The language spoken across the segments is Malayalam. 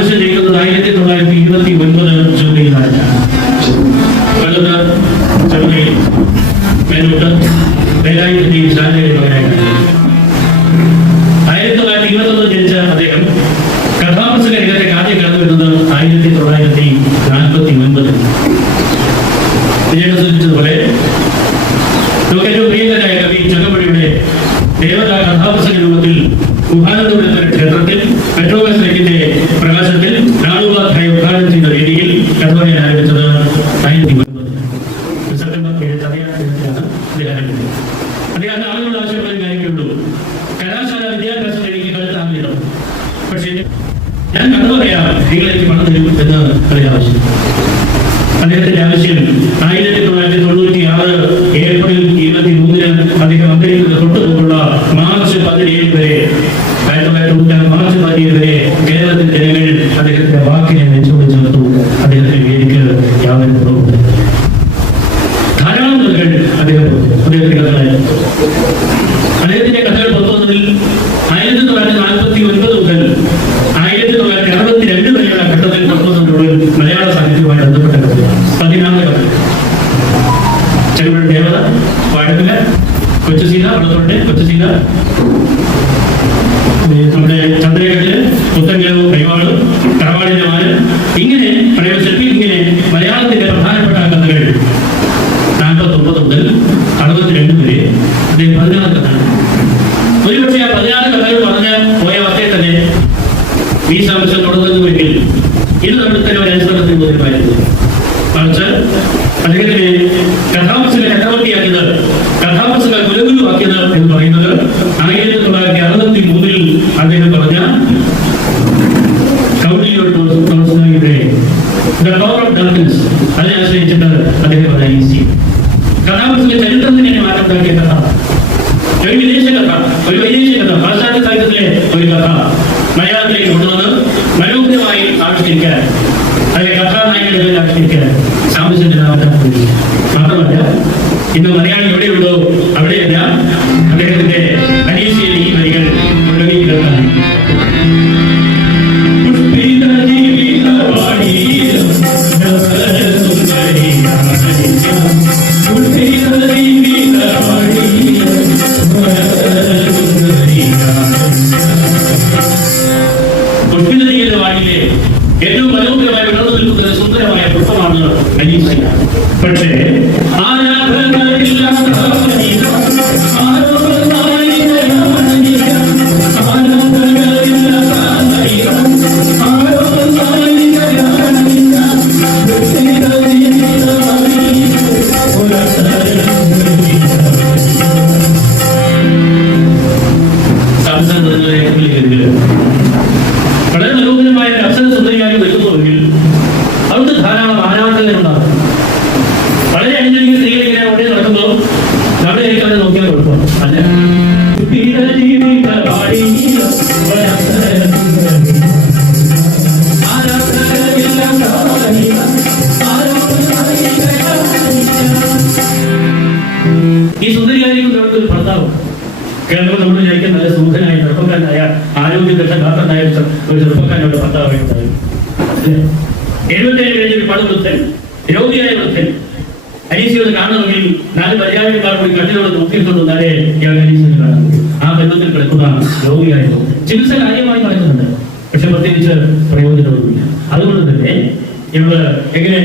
ആവശ്യം ചെയ്യുന്നത് 1929 ജൂലൈയിലാണ്. കൊല്ലത്ത് ചെറുകൈ മേലോട്ട് വേലായുധി ശാലയിലുള്ളവരാണ്. 1921 ജനിച്ച അദ്ദേഹം കഥാപ്രസംഗ രംഗത്തേക്ക് ആദ്യം കടന്നു വരുന്നത് 1949. സൂചിപ്പിച്ചതുപോലെ നമുക്ക് ഏറ്റവും പ്രിയങ്കരായ കവി ചങ്ങമ്പുഴയുടെ ദേവത കഥാപ്രസംഗ രൂപത്തിൽ ഗുഹാനന്ദപുരത്തെ ക്ഷേത്രത്തിൽ പെട്രോമാസ് ലേക്കിന്റെ പ്രകാശനത്തിൽ നാളുവാധ്യായം ഉദ്ഘാടനം ചെയ്ത വേദിയിൽ കഥ പറയാൻ ആരംഭിച്ചത് 1929 സെപ്റ്റംബർ 7 അദ്ദേഹം ആളുകളുടെ ആവശ്യമുള്ള കാര്യങ്ങളുള്ളൂ. കലാശാല വിദ്യാഭ്യാസം എനിക്ക് കരുത്താമില്ല, പക്ഷേ ഞാൻ കഥ പറയാം, നിങ്ങളെനിക്ക് പണം തരും എന്ന് പറയാൻ ആവശ്യം. അദ്ദേഹത്തിന്റെ ആവശ്യം 1996 ഏപ്രിൽ 23 അദ്ദേഹം അന്തരിക്കുന്നത് തൊട്ടു മുമ്പുള്ള മാർച്ച് 17 വരെ 1900 മാർച്ച് 17 വരെ കേരളത്തിലെ ജനങ്ങൾ അദ്ദേഹത്തിന്റെ വാക്കിനെ നെഞ്ചോട് ചേർത്തു. അദ്ദേഹത്തിന്റെ വേദിക്ക് യാതൊരു കുറവുണ്ട്. ധാരാളം കഥകൾ അദ്ദേഹത്തിന്റെ കഥകളായി. അദ്ദേഹത്തിന്റെ കഥകൾ പുറത്തുവന്നതിൽ 1949 മുതൽ 1962 വരെയുള്ള ഘട്ടത്തിൽ പുറത്തുവന്നതോട് മലയാള സാഹിത്യവുമായി ബന്ധപ്പെട്ട കഥകളാണ്. 14 കഥകൾ. ചെറുപുഴ ദേവത, വാഴപ്പില, കൊച്ചുസീത, വളത്തോട്ടെ കൊച്ചുസീത, നമ്മുടെ ചന്ദ്രകല്, പുത്തങ്കലവും കൈവാളും തറവാടിന്റെ മാല്, ഇങ്ങനെ പ്രയോഗശില്പി, ഇങ്ങനെ മലയാളത്തിന്റെ പ്രധാനപ്പെട്ട കഥകൾ 49 മുതൽ 62 വരെ അദ്ദേഹം 14 കഥകൾ. ഒരുപക്ഷെ ആ 14 കഥകൾ പറഞ്ഞ് പോയ അവസ്ഥയിൽ തന്നെ ഈ സംശയം തുടങ്ങുന്നുവെങ്കിൽ ഇത് നമ്മുടെ തന്നെ ഒരു അനുസരണത്തിന് ബോധ്യമായിരുന്നു. മറിച്ച് അദ്ദേഹത്തിന് കഥാപ്രസംഗ ചക്രവർത്തിയാക്കിയത്, കഥാപ്രസംഗ കുലഗുരുവാക്കിയത് എന്ന് പറയുന്നത് 1963 അദ്ദേഹം പറഞ്ഞ കൗടില്യയുടെ The Power of Darkness അതിനെ ആശ്രയിച്ചിട്ട് അദ്ദേഹം പറഞ്ഞ ഈസി കഥാപ്രസംഗ ചരിത്രത്തിന് മാറ്റം ഉണ്ടാക്കിയ കഥ, ഒരു വിദേശ കഥ, ഒരു വൈദേശിക കഥ, പാശ്ചാത്യ സാഹിത്യത്തിലെ ഒരു കഥ മലയാളത്തിലേക്ക് കൊണ്ടുവന്ന് മനോഹരമായി ആവിഷ്കരിക്കാൻ, അതിലെ കഥാനായകരുടെ ആവിഷ്കരിക്കാൻ സാംബശിവന്റെ മാത്രമല്ല, ഇന്ന് മലയാളം എവിടെയുള്ളോ അവിടെയെല്ലാം അദ്ദേഹത്തിന്റെ അനീസിയിലെ ഈ വരികൾ കേൾക്കാൻ. ഏറ്റവും മനോഹരമായി വിളർന്നു നിൽക്കുന്ന സുന്ദരമായ പുഷ്പമാണ് അനീസ. പക്ഷേ വളരെ മനോഹരമായ അപ്സര സുന്ദരിയായി നിൽക്കുന്നുവെങ്കിൽ അവർക്ക് ധാരാളം ആരാധകരുണ്ടാകും. വളരെ അണിഞ്ഞൊരുങ്ങിയ സ്ത്രീകൾ ഇങ്ങനെ ഓടി നടക്കുമ്പോൾ നമ്മുടെ കഴിക്കാതെ നോക്കിയാൽ കുഴപ്പം അല്ല. ഈ സുന്ദരിയായിരിക്കും ഒരു ഭർത്താവ് കേരളത്തിൽ നമ്മൾ വിചാരിക്കാൻ നല്ല സുഖനായ ചെറുപ്പക്കാരനായ ആരോഗ്യദക്ഷനായ ഒരു ചെറുപ്പക്കാരനോട് ഭർത്താവായി ഉണ്ടായിരുന്നു. 77 കഴിഞ്ഞൊരു പടുവൃത്തൻ, രോഗിയായ വൃത്തൻ അനീസിയോട് കാണണമെങ്കിൽ 4 പര്യായക്കാർ കൂടി കണ്ണിനോട് നോക്കിയിട്ടുള്ളൂ. എന്നാലേ ഇയാൾ അനീസിയോട് കാണാൻ ആ ബന്ധത്തിൽ കിടക്കുന്ന രോഗിയായ ചികിത്സ കാര്യമായി നടക്കുന്നുണ്ട്, പക്ഷെ പ്രത്യേകിച്ച് പ്രയോജനമൊന്നുമില്ല. അതുകൊണ്ട് തന്നെ ഇവള് എങ്ങനെ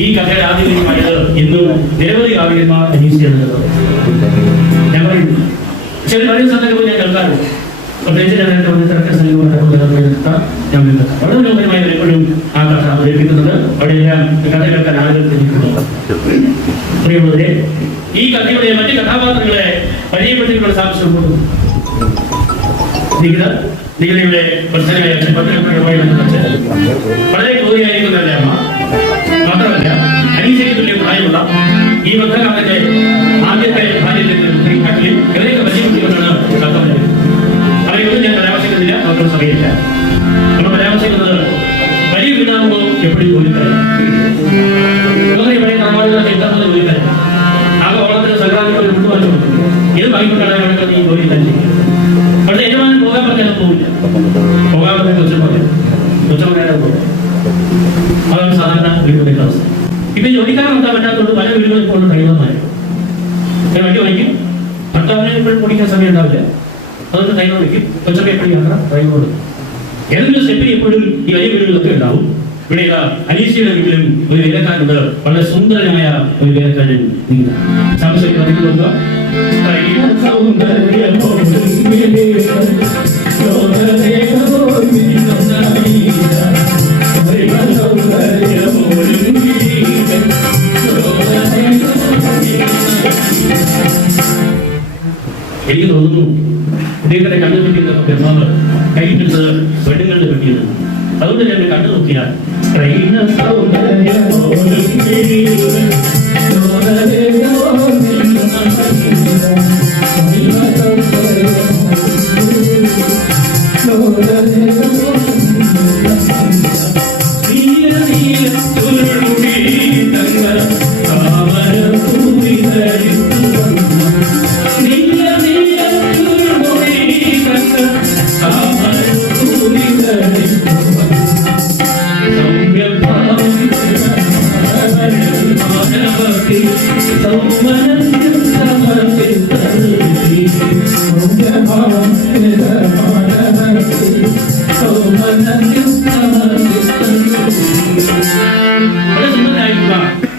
ഈ കഥയുടെ ആദ്യമായത് ഇന്നും നിരവധി കാവ്യന്മാർ അന്വേഷിച്ചിട്ടുണ്ട്. ഞാൻ പറയുന്നു ചില പഴയ സന്ദർഭം ഞാൻ കേൾക്കാറുണ്ട്. പ്രത്യേകിച്ച് ഞാൻ തിരക്ക സംഘം ഞാൻ വളരെ മനോഹരമായി എപ്പോഴും ആ കഥ അവതരിപ്പിക്കുന്നത്. അവിടെയെല്ലാം കഥ കേൾക്കാൻ ആളുകൾ തെളിയിക്കുന്നുണ്ട്. പ്രിയമുള്ളവരെ, ഈ കഥയുടെ മറ്റ് കഥാപാത്രങ്ങളെ പരിചയപ്പെടുത്തിയുള്ള സാക്ഷ്യം നിങ്ങളുടെ പ്രധാനമായ വളരെ ജോലിയായിരിക്കുന്നതല്ല. മാത്രമല്ല അനീസയ്ക്ക് തുല്യ പ്രായമുള്ള ഈ വൃദ്ധകാലത്തെ ഇപ്പൊ ജോലിക്കാരൻ നടത്താൻ പറ്റാത്തതുകൊണ്ട് പല വീടുകളും ഇപ്പോൾ ഡ്രൈവർമാരും വണ്ടി വാങ്ങിക്കും. ഭർത്താവിനെ എപ്പോഴും കുടിക്കാൻ സമയം ഉണ്ടാവില്ല, അതുകൊണ്ട് ഡ്രൈവർ വിളിക്കും. കൊച്ചൊക്കെ എപ്പോഴും യാത്ര ഡ്രൈവറോട്. ഏതെങ്കിലും സ്റ്റെപ്പിൽ എപ്പോഴും ഈ വലിയ വീടുകളൊക്കെ ഉണ്ടാവും. ഇവിടെ അനീഷയുടെ വീട്ടിലും ഒരു വേലക്കാരുണ്ട്, വളരെ സുന്ദരനായ ഒരു വേലക്കാരൻ. സാംസ്കാരിക നോക്കുക. എനിക്ക് തോന്നുന്നു ഇദ്ദേഹത്തെ കണ്ണു പറ്റിയ പെരുമാൾ കൈപിടിച്ചത് പെണ്ണുങ്ങളുടെ പറ്റിയത്. അതുകൊണ്ട് ഞാൻ കണ്ടു നോക്കിയാൽ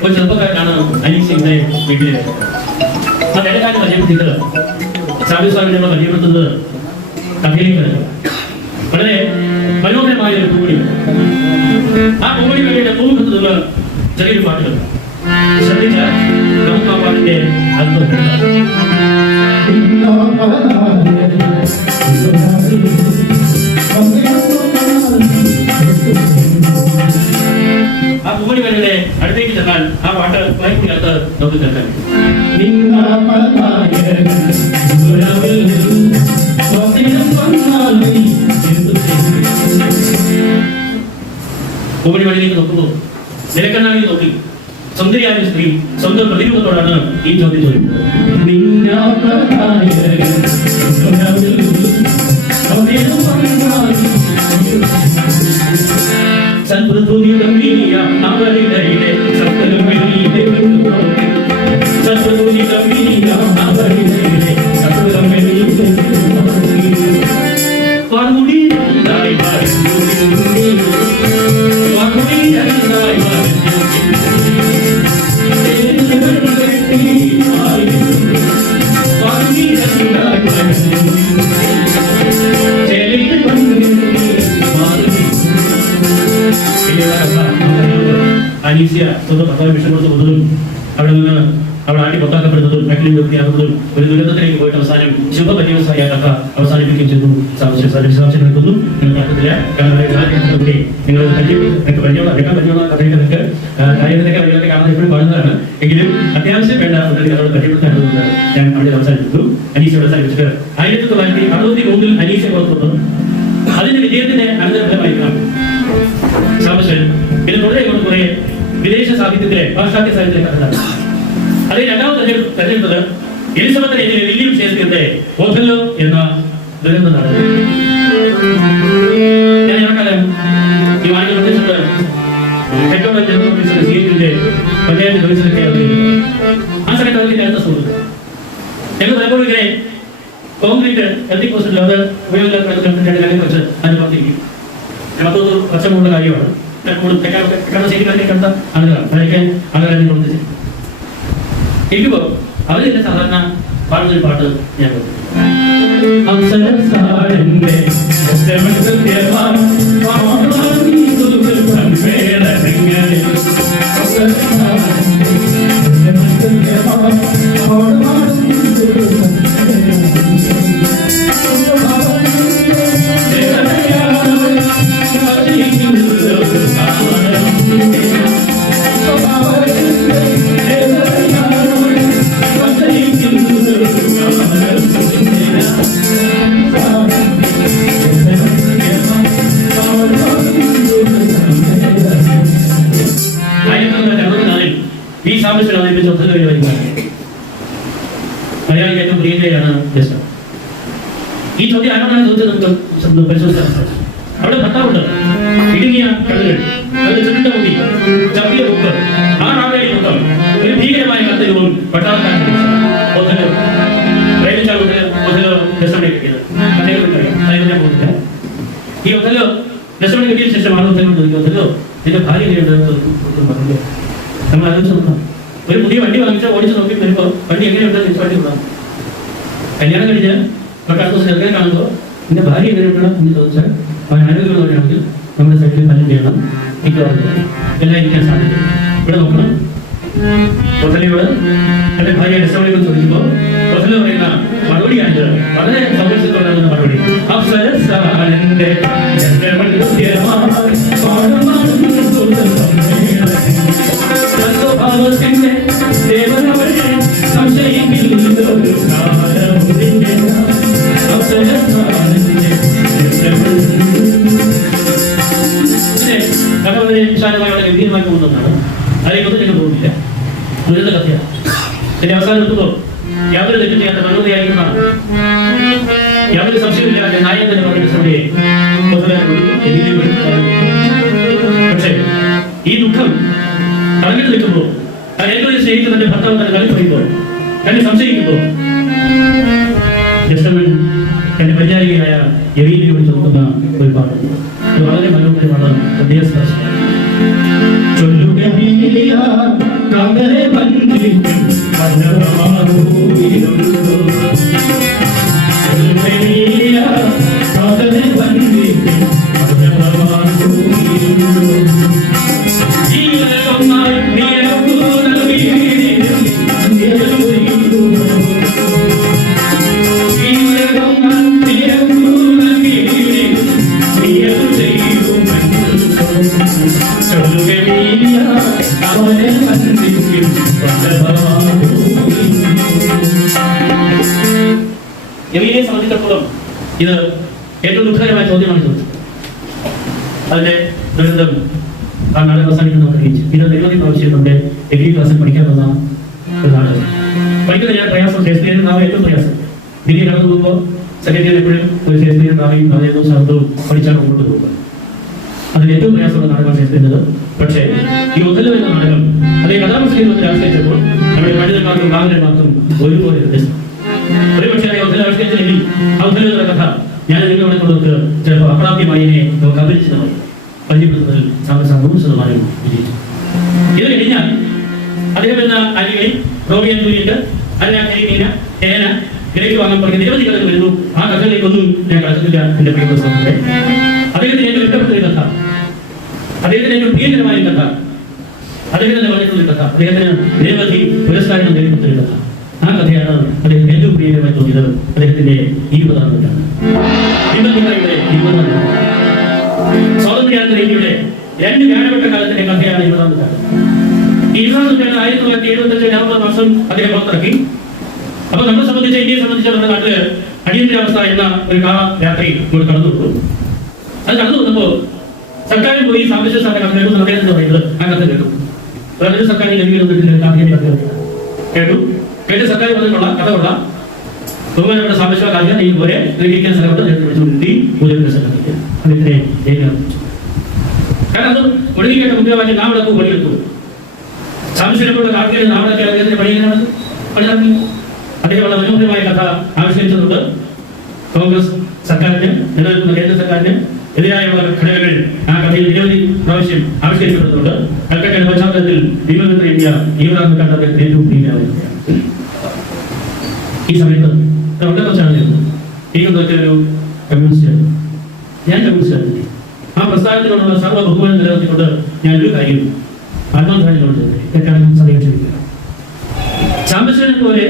ഒരു ചെറുപ്പക്കാരനാണ് അനീഷയുടെ വീട്ടിൽ. ആ വേലക്കാരനെ പരിചയപ്പെടുത്തിയത് സാബിസ്വാമിനെ പരിചയപ്പെടുത്തുന്നത് കഥയിലേക്ക് വളരെ മനോഹരമായ ഒരു പൂവണി. ആ പൂവണി വേണ്ടിയുടെ പൂവിട്ടുള്ള ചെറിയൊരു പാട്ടുകൾ ശ്രദ്ധിച്ചാൽ നമുക്ക് ആ പാട്ടിന്റെ അർത്ഥം. ആ പൂവണി വരയുടെ അടുത്തേക്ക് ചെന്നാൽ ആ പാട്ട് ചേർത്ത് നമുക്ക് കേൾക്കാം. പൂവണി വഴിയിലേക്ക് നോക്കുമ്പോൾ നിലക്കണ്ണാടി നോക്കി സുന്ദരിയായ സ്ത്രീ സ്വന്തം പ്രതിരൂപത്തോടാണ് ഈ ചോദ്യം ചോദിക്കുന്നത്. അനീസിയ സ്വന്തം ഭർത്താവ് വിഷമപ്പെടുത്തുന്നതും അവിടെ നിന്ന് അവൾ ആട്ടി പൊത്താക്കപ്പെടുന്നതും മക്കളിൽ വൃത്തിയാകുന്നതും ഒരു ദുരന്തത്തിലേക്ക് പോയിട്ട് അവസാനം ശുഭപര്യവസായ കഥ അവസാനിപ്പിക്കുകയും ചെയ്തു. വിശദാംശം എടുക്കുന്നു. നിങ്ങൾ കഥയൊക്കെ കാര്യങ്ങളൊക്കെ കാണാൻ എപ്പോഴും പാടുന്നതാണ്. എങ്കിലും അത്യാവശ്യം വേണ്ട അവരോട് പരിചയപ്പെടുത്താനുള്ളത് ഞാൻ അവിടെ അവസാനിപ്പിച്ചു. അനീസിയോട് അവസാനിപ്പിച്ചിട്ട് 1963 അനീസ പുറത്തു വന്നു. അതിന്റെ വിജയത്തിന്റെ അനന്തരഫലമായിരിക്കണം സാംബശിവൻ പിന്നെ തുടരെ കൊണ്ട് കുറെ വിദേശ സാഹിത്യത്തിലെ പാശ്ചാത്യ സാഹിത്യത്തിലെ കഥകളാണ്. അതിൽ രണ്ടാമത് തെരഞ്ഞെടുത്തത് എലിസബത്ത് വില്യം ഷേക്സ്പിയറിന്റെ ഓഥല്ലോ എന്ന ദുരന്ത നാടകം. ഞാൻ ഞങ്ങൾക്കാലം ഈ വാണിജ്യ പ്രദേശത്ത് ഹെഡ്കോർട്ടർ ജനറൽ ഓഫീസർ സിഐന്റെ പഞ്ചായത്ത് ഓഫീസറൊക്കെ ആ സമയത്ത് അവർക്ക് അടുത്ത സുഹൃത്ത് ഞങ്ങൾ പലപ്പോഴും ഇങ്ങനെ കോൺക്രീറ്റ് എലക്ട്രിക് പോസ്റ്റിലോ അത് ഉപയോഗമില്ലാത്ത വെച്ച് അനുഭവത്തിരിക്കും. 10 വർഷം മുമ്പുള്ള കാര്യമാണ്. ശരിക്കും കണ്ട ആളുകളാണ് പഴയ ആളുകളെ പ്രവർത്തിച്ച് ഇരിക്കുമ്പോൾ അവർ തന്നെ സാധാരണ പാടുന്നൊരു പാട്ട് ഞാൻ ഈ സാംബശിവൻ അവതരിപ്പിച്ച ഒത്തുകഴിഞ്ഞ വരുന്നതാണ്. മലയാളിക്ക് ഏറ്റവും പ്രിയതയാണ് ജസ്റ്റ്. ഈ ചോദ്യം ആരോടാണ് ചോദിച്ചത് നമുക്ക് പരിശോധിക്കാൻ. അവിടെ ഭർത്താവുണ്ട്, ഇടുങ്ങിയ കണ്ണുകൾ, അതിന്റെ ചുരുണ്ട മുടി, ചപ്പിയ ബുക്ക്, ആ റാവേലി മൊത്തം ഒരു ഭീകരമായ കത്തിലും പട്ടാളക്കാരൻ ഈ ഒത്തല്ലോ രസമണി കിട്ടിയ ശേഷം ആളുകളോ നിന്റെ ഭാര്യ നമ്മൾ ആലോചിച്ച് നോക്കാം. ഒരു പുതിയ വണ്ടി വാങ്ങിച്ചാൽ ഓടിച്ച് നോക്കി വരുമ്പോൾ വണ്ടി എങ്ങനെയുണ്ടെന്ന് തിരിച്ചുവണ്ടി ഉണ്ടാകും. കല്യാണം കഴിഞ്ഞ് അടുത്ത ദിവസം ചെറുതെ കാണുമ്പോൾ നിന്റെ ഭാര്യ എങ്ങനെയുണ്ടോ എന്ന് ചോദിച്ചാൽ അവൻ ആരോഗ്യമുള്ളവരാണെങ്കിൽ നമ്മുടെ സൈഡിൽ പലരും ചെയ്യണം. എല്ലാം ഇരിക്കാൻ സാധിക്കും. ഇവിടെ നോക്കണം. ഒത്തലയോട് എന്റെ ഭാര്യ രസമണികൾ ചോദിക്കുമ്പോൾ ഒത്തല പറയുന്ന മറുപടിയാണ് വളരെ സൗകര്യത്തോടെ മറുപടി. വിശാലമായ ഗംഭീരമായി പോകുന്നതാണ്. അതിലേക്കൊന്നും ഞങ്ങൾ പോകുന്നില്ല. ദുരിത കഥയാണ്. എന്റെ അവസാനം എത്തുമ്പോൾ യാതൊരു തെറ്റും ചെയ്യാത്ത ഭഗവതിയായിരിക്കുന്ന യാതൊരു സംശയമില്ലാതെ നായകൻ തന്നെ പറഞ്ഞ പക്ഷേ ഈ ദുഃഖം കളഞ്ഞിട്ട് നിൽക്കുമ്പോൾ അത് ഏറ്റവും സ്നേഹിക്കുന്ന തന്റെ ഭർത്താവ് തന്നെ കളി പറയുമ്പോൾ തന്നെ സംശയിക്കുമ്പോൾ ജസ്റ്റമൻ തന്റെ പരിചാരികയായ യവീനയോട് ചോദിക്കുന്ന ഒരു പാട്ട് വളരെ മനോഹരമാണ്. ഹൃദയസ്പർശം. യവീനെ സംബന്ധിച്ചിടത്തോളം ഇത് ഏറ്റവും ദുഃഖകരമായ ചോദ്യമാണ് ചോദിച്ചത്. അതിന്റെ ദുരന്തം ആ നാടകം അവസാനിക്കുന്ന അറിയിച്ചു. ഇത് നിരവധി പ്രാവശ്യം നമ്മുടെ ഡിഗ്രി ക്ലാസ്സിൽ പഠിക്കാൻ വന്ന ഒരു നാടകം. പഠിക്കുന്ന ഞാൻ പ്രയാസം ഷേക്സ്പിയറിന്റെ നാമം ഏറ്റവും പ്രയാസം. ഡിഗ്രി കടന്നു പോകുമ്പോൾ സെക്കൻഡ് ഇയർ എപ്പോഴും ഒരു ഷേക്സ്പിയർ നാമയും അതേതോ ശബ്ദവും പഠിച്ചാൽ മുമ്പോട്ട് പോകുന്നത്. അതിൽ ഏറ്റവും പ്രയാസമുള്ള നാടകമാണ് ഷേക്സ്പിയറിൻ്റെത്. പക്ഷേ ഈ ഒത്തല്ലോ എന്ന നാടകം അതേ കഥാപ്രസംഗത്തിൽ ആശ്രയിച്ചപ്പോൾ നമ്മുടെ പണ്ഡിതന്മാർക്കും ബാലന്മാർക്കും ഒരുപോലെ വ്യത്യസ്തം. ഒരുപക്ഷെ ഒത്തല്ലോ ആശ്രയിച്ചില്ലെങ്കിൽ ആ ഒത്തല്ലോ എന്ന കഥ ഞാൻ നിങ്ങളുടെ കൊണ്ടൊക്കെ ചിലപ്പോൾ അപ്രാപ്യമായി നമുക്ക് അപരിചിതമായി പരിചയപ്പെടുത്തുന്നതിൽ സംഭവം വിജയിച്ചു. ഇത് കഴിഞ്ഞാൽ അദ്ദേഹം എന്ന അരികളിൽ റോമിയൻ ജൂലിയറ്റ്, അല്ലാഖരീന, ഹേന, ഗ്രേക്ക് വാങ്ങാൻ പറഞ്ഞ നിരവധി കഥകൾ വരുന്നു. ആ കഥകളിലേക്കൊന്നും ഞാൻ കടക്കുന്നില്ല. എന്റെ പ്രിയ പ്രശ്നത്തിലെ അദ്ദേഹത്തിന് ഏറ്റവും ഇഷ്ടപ്പെട്ടൊരു കഥ, അദ്ദേഹത്തിന് ഏറ്റവും പ്രിയകരമായ കഥ, അദ്ദേഹത്തിന്റെ പറഞ്ഞിട്ടുള്ള കഥ, അദ്ദേഹത്തിന് നിരവധി പുരസ്കാരങ്ങൾ നേടിക്കൊടുത്തൊരു കഥ. ആ കഥയാണ് അദ്ദേഹത്തിന് ഏറ്റവും പ്രിയകരമായി തോന്നിയത്. അദ്ദേഹത്തിന്റെ 20-ാം നൂറ്റാണ്ട്, സ്വാതന്ത്ര്യാനന്തര ഇന്ത്യയുടെ 2 വ്യാഴവട്ട കാലത്തിന്റെ കഥയാണ് 20-ാം നൂറ്റാണ്ട്. 20-ാം നൂറ്റാണ്ട് 1975 നവംബർ മാസം അദ്ദേഹം പുറത്തിറക്കി. അപ്പൊ നമ്മളെ സംബന്ധിച്ച്, ഇന്ത്യയെ സംബന്ധിച്ച് നമ്മുടെ നാട്ടില് അടിയന്തരാവസ്ഥ എന്ന ഒരു രാത്രി നമ്മൾ കടന്നു പോകും. അത് കടന്നു വന്നപ്പോ സർക്കാരിൽ പോയി സാമ്പത്തിക സ്ഥാപനം കേൾക്കുന്ന അദ്ദേഹം എന്ന് പറയുന്നത് ആ കഥ കേട്ടു. ഒരു സർക്കാരിൽ കേട്ട് സർക്കാർ വന്നിട്ടുള്ള കഥ കൊള്ള ബഹുമാനപ്പെട്ട സാമ്പത്തിക കാര്യം ഈ പോലെ ഗ്രഹിക്കാൻ സ്ഥലത്ത് നിർത്തി അതിന്റെ കാരണം അത് ഒടുങ്ങിക്കേട്ട മുദ്രാവാക്യം നാം ഇടക്കും പണിയെടുത്തു. സാമ്പത്തികരുടെ കാർത്തിക നാമടക്കി അദ്ദേഹത്തിന്റെ പണിയെടുക്കുന്നത് പണിയിറങ്ങി. അദ്ദേഹം വളരെ മനോഹരമായ കഥ ആവിഷ്കരിച്ചിട്ടുണ്ട്. കോൺഗ്രസ് സർക്കാരിന്, നിലനിൽക്കുന്ന കേന്ദ്ര സർക്കാരിന് എതിരായുള്ള ഘടകങ്ങൾ ആ കഥയിൽ നിരവധി പ്രാവശ്യം ആവിഷ്കരിക്കപ്പെടുന്നുണ്ട്. കൽക്കട്ടയുടെ പശ്ചാത്തലത്തിൽ വിമോചന ഇന്ത്യ 20-ാം നൂറ്റാണ്ട് ഏറ്റവും പ്രിയമാണ്. ഈ സമയത്ത് വളരെ കുറച്ചാണ് ഈ ഒരു കമ്മ്യൂണിസ്റ്റ്, ഞാൻ കമ്മ്യൂണിസ്റ്റ്. ആ പ്രസ്ഥാനത്തിനുള്ള സർവ്വ ബഹുമാനം നിലനിർത്തിക്കൊണ്ട് ഞാനൊരു കാര്യം ആത്മാഭിമാനമുണ്ട്. തെറ്റാണെന്ന് സമീപിച്ചിരിക്കുക. ചാമ്പശ്വരനെ പോലെ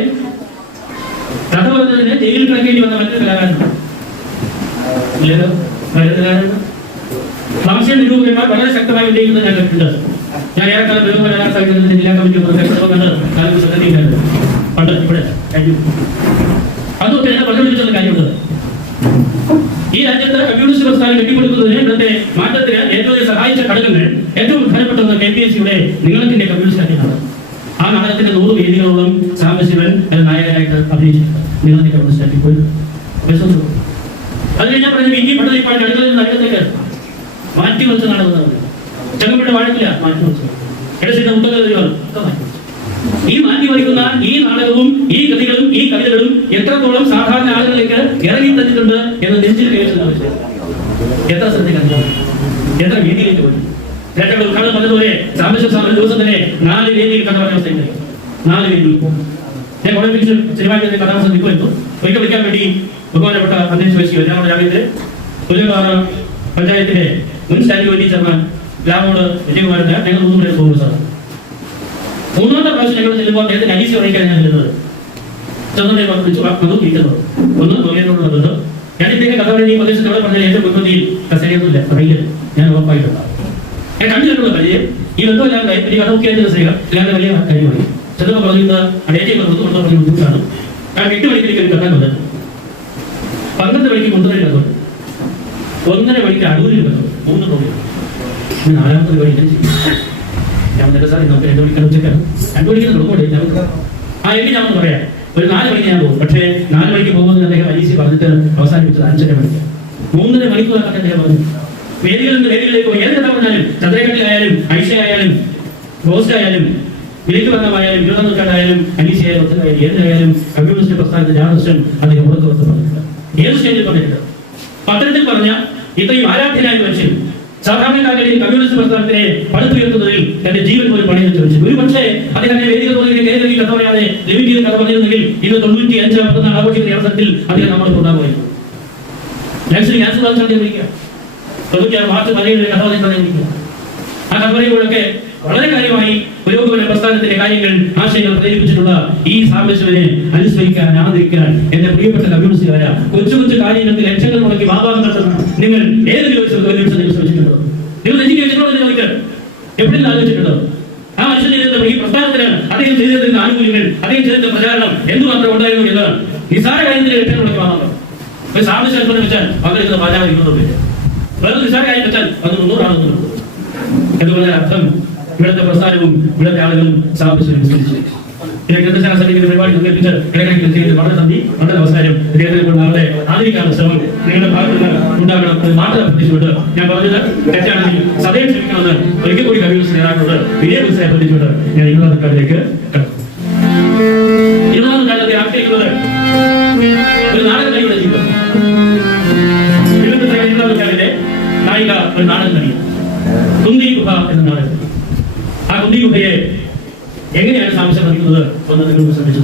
കഥ പറഞ്ഞതിന് ജയിലിൽ കിടക്കേണ്ടി വന്ന മറ്റൊരു കലാകാരനാണ്. ഭാഷ നിരൂപകന്മാർ വളരെ ശക്തമായി ഉന്നയിക്കുന്നത് ഞാൻ കണ്ടിട്ടുണ്ട്. ഞാൻ ഏറെക്കാലം ബഹുമാന സാഹിത്യത്തിന്റെ ജില്ലാ കമ്മിറ്റി പണ്ട് ഇവിടെ അതൊക്കെ എന്നെ പ്രകടിപ്പിച്ചുള്ള കാര്യമുള്ളത്. ഈ രാജ്യത്ത് കമ്മ്യൂണിസ്റ്റ് പ്രസ്ഥാനം കെട്ടിപ്പടുക്കുന്നതിന് ഇന്നത്തെ മാറ്റത്തിന് ഏറ്റവും സഹായിച്ച ഘടകങ്ങൾ ഏറ്റവും പ്രധാനപ്പെട്ടത് KPSCയുടെ നിങ്ങളത്തിന്റെ കമ്മ്യൂണിസ്റ്റ് രാജ്യമാണ്. ആ നാടകത്തിന്റെ 100 വേദികളോളം സാംബശിവൻ നായകനായിട്ട് അഭിനയിച്ചിട്ടുണ്ട്. നിങ്ങളുടെ കമ്മ്യൂണിസ്റ്റ് രാജ്യം പോയി അത് കഴിഞ്ഞാൽ പറഞ്ഞ ഇന്ത്യ പഠനപ്പാട് അടുക്കളയിൽ നഗരത്തേക്ക് മാറ്റി വെച്ച നടന്നത്. ചെങ്ങമ്പുഴ വാഴത്തില്ല മാറ്റി വെച്ചു, ഇടശ്ശേരി മുത്തങ്ങ ഈ മാറ്റി വയ്ക്കുന്ന ഈ നാടകവും ഈ കൃതികളും ഈ കവിതകളും എത്രത്തോളം സാധാരണ ആളുകളിലേക്ക് ഇറങ്ങി തന്നിട്ടുണ്ട് എന്ന് നെഞ്ചിൽ കേൾക്കുന്ന ആവശ്യം. എത്ര ശ്രദ്ധിക്കണം, എത്ര രീതിയിലേക്ക് പോയി. നേരത്തെ ഉദ്ഘാടനം പറഞ്ഞതുപോലെ സാംബശിവ സ്വാമി ദിവസം തന്നെ 4 വേദിയിൽ കഥ പറഞ്ഞ അവസ്ഥയുണ്ടായി. 4 വേദിയിൽ ഞാൻ കുറെ സിനിമ കഥാവസ്ഥ നിൽക്കുമായിരുന്നു. ഒരിക്കൽ വിളിക്കാൻ വേണ്ടി ബഹുമാനപ്പെട്ട അന്തരീക്ഷ രാവിലെ പുതിയപാറ പഞ്ചായത്തിലെ മുൻ സ്റ്റാൻഡിംഗ് കമ്മിറ്റി ചെയർമാൻ രാമോട് വിജയകുമാരൻ ഞങ്ങൾ 3 പേര് പോകുന്നു സാർ. 3ാമത്തെ പ്രാവശ്യം ഞങ്ങൾ ചെല്ലുമ്പോൾ അദ്ദേഹത്തിന് അനീസ് വഹിക്കാൻ ഞാൻ ചെല്ലുന്നത് ചെന്നൈ വിളിച്ചു ഇരിക്കുന്നത് ഒന്ന് തോന്നിയതുകൊണ്ടുള്ളത്. ഞാൻ ഇദ്ദേഹം കഥ പറഞ്ഞ ഈ പ്രദേശത്ത് എവിടെ പറഞ്ഞാൽ ഏറ്റവും മുൻപന്തിയിൽ കസേരയൊന്നുമില്ല, അറിയില്ല, ഞാൻ ഉറപ്പായിട്ടുണ്ടാവും. ഞാൻ കണ്ടിട്ടുള്ള പരിചയം ഈ ബന്ധമില്ലാതെ എനിക്ക് കഥമുഖ്യായിട്ട് കസേര ഇല്ലാതെ വലിയ കാര്യമായി ചെന്നപ്പോൾ പറയുന്നത് അടേറ്റി കൊണ്ടുകൊണ്ട് പറഞ്ഞ ബുദ്ധിമുട്ടാണ്. കാരണം 8 മണിക്ക് ഒരു കത്താൻ വന്നത്, 12 മണിക്ക് മുന്തൂരിൽ കത്തുണ്ട്, 1:30 മണിക്ക് അടൂരിൽ കത്തുണ്ട്, 3 മണി 4ാമത്തെ വഴി ഞാൻ ചെയ്യും. ഞാൻ സാർ നമുക്ക് 2 മണിക്കാണ് ഉച്ചക്കാണ്, 2 മണിക്ക് തുടങ്ങോട്ടെ എനിക്ക് ഞാൻ പറയാം ഒരു 4 മണിക്ക് ഞാൻ പോകും. പക്ഷേ 4 മണിക്ക് പോകുന്നത് അദ്ദേഹം അനീസി പറഞ്ഞിട്ട് അവസാനിപ്പിച്ചത് 5:30 മണിക്ക്. 3:30 മണിക്കൂറാണ് അദ്ദേഹം പറഞ്ഞു. വേദികളിൽ നിന്ന് വേദികളിലേക്ക് ഏത് കഥ പറഞ്ഞാലും ചന്ദ്രകണ്ഠിലായാലും ഐഷയായാലും ഗോസ്റ്റായാലും വിലക്ക് വർണ്ണമായാലും 20ാം നൂറ്റാണ്ടായാലും അനീസിയായാലും ഒത്തനായാലും ഏതായാലും കമ്മ്യൂണിസ്റ്റ് പ്രസ്ഥാനത്തിന്റെ ജാദർശൻ അദ്ദേഹം പുറത്തു പറഞ്ഞിട്ടുണ്ട്. ഏത് സ്റ്റേജിൽ പറഞ്ഞിട്ടുണ്ട്. പത്രത്തിൽ പറഞ്ഞ ഇത്രയും ആരാധ്യനായ മനുഷ്യൻ സാധാരണക്കാരുടെ കമ്മ്യൂണിസ്റ്റ് പ്രസ്ഥാനത്തിനെ പടുത്തുയർത്തുന്നതിൽ തന്റെ ജീവൻ പോലും പണിയെന്ന് ചോദിച്ചു. ഒരു പക്ഷേ അദ്ദേഹം വേദികൾ കേരളത്തിൽ കഥ പറയാതെ ലിമിറ്റിയിൽ കഥ പറഞ്ഞിരുന്നെങ്കിൽ ഇത് 95 പിറന്നാൾ ആഘോഷിക്കുന്ന അവസരത്തിൽ അദ്ദേഹം നമ്മൾക്ക് ഉണ്ടാകുമായിരുന്നു. ക്യാൻസർ ബാധിച്ചുകൊണ്ടിരിക്കുക, 96 മാർച്ച് 17 കഥ പറഞ്ഞിരിക്കുക. ആ കഥ പറയുമ്പോഴൊക്കെ വളരെ കാര്യമായി പുരോഗമന പ്രസ്ഥാനത്തിന്റെ കാര്യങ്ങൾ ആശയങ്ങൾ പ്രേരിപ്പിച്ചിട്ടുള്ള ഈ സാംബശിവനെ അനുസ്മരിക്കാൻ ആദരിക്കാൻ എന്റെ പ്രിയപ്പെട്ട കമ്മ്യൂണിസ്റ്റുകാര കൊച്ചു കൊച്ചു കാര്യങ്ങൾക്ക് ലക്ഷങ്ങൾ മുടക്കി വാദം നടത്തുന്ന നിങ്ങൾ ഏത് ദിവസം നിങ്ങൾ ശ്രമിച്ചിട്ടുണ്ടോ? നിങ്ങൾ നെഞ്ചിക്ക് വെച്ചിട്ടുണ്ടോ? നിങ്ങൾക്ക് എപ്പോഴും ആലോചിച്ചിട്ടുണ്ടോ? ആ മനുഷ്യൻ ചെയ്തിരുന്ന ഈ പ്രസ്ഥാനത്തിന് അദ്ദേഹം ചെയ്തിരുന്ന ആനുകൂല്യങ്ങൾ, അദ്ദേഹം ചെയ്തിരുന്ന പ്രചാരണം എന്തുമാത്രം ഉണ്ടായിരുന്നു എന്ന് നിസാര കാര്യത്തിന് ലക്ഷങ്ങൾ മുടക്കി വാദം. ഒരു സാംബശിവനെ വെച്ചാൽ പങ്കെടുക്കുന്ന പാചകം 200 പേര്, വേറെ നിസാര കാര്യം വെച്ചാൽ അത് 300 ആണെന്നുള്ളത്. എന്തുപോലെ അർത്ഥം ഇവിടുത്തെ പ്രസ്ഥാനവും ഇവിടുത്തെ ആളുകളും സാംബശിവനെ വിസ്മരിച്ചു. പിന്നെ ഗ്രന്ഥശാല സമിതിയുടെ പരിപാടി പങ്കെടുപ്പിച്ച് ഇടയ്ക്കിടയ്ക്ക് വളരെ നന്ദി, വളരെ അവസാനം ഇദ്ദേഹത്തെ കൊണ്ട് അവരെ ആദരിക്കാനുള്ള ശ്രമം നിങ്ങളുടെ ഭാഗത്ത് നിന്ന് ഉണ്ടാകണം എന്ന് മാത്രം അഭ്യർത്ഥിച്ചുകൊണ്ട് ഞാൻ പറഞ്ഞത് തെറ്റാണെങ്കിൽ സദയം ക്ഷമിക്കണമെന്ന് ഒരിക്കൽ കൂടി കമ്മ്യൂണിസ്റ്റ് നേതാക്കളോട് വിജയ ദിവസം അഭ്യർത്ഥിച്ചുകൊണ്ട് ഞാൻ 20ാം നൂറ്റാണ്ടിലേക്ക് കടന്നു. 20ാം നൂറ്റാണ്ടിലേക്ക് ആഗ്രഹിക്കുന്നത് ഒരു നാടൻ നടിയുടെ ജീവിതം. 20ാം നൂറ്റാണ്ടിലെ നായിക ഒരു നാടൻ നടി, കുന്തി ഗുഹ എന്ന നാടകം. ആ കുന്തി ഗുഹയെ എങ്ങനെയാണ് സാംശം പഠിക്കുന്നത് എന്ന് നിങ്ങൾ ശ്രമിച്ചു.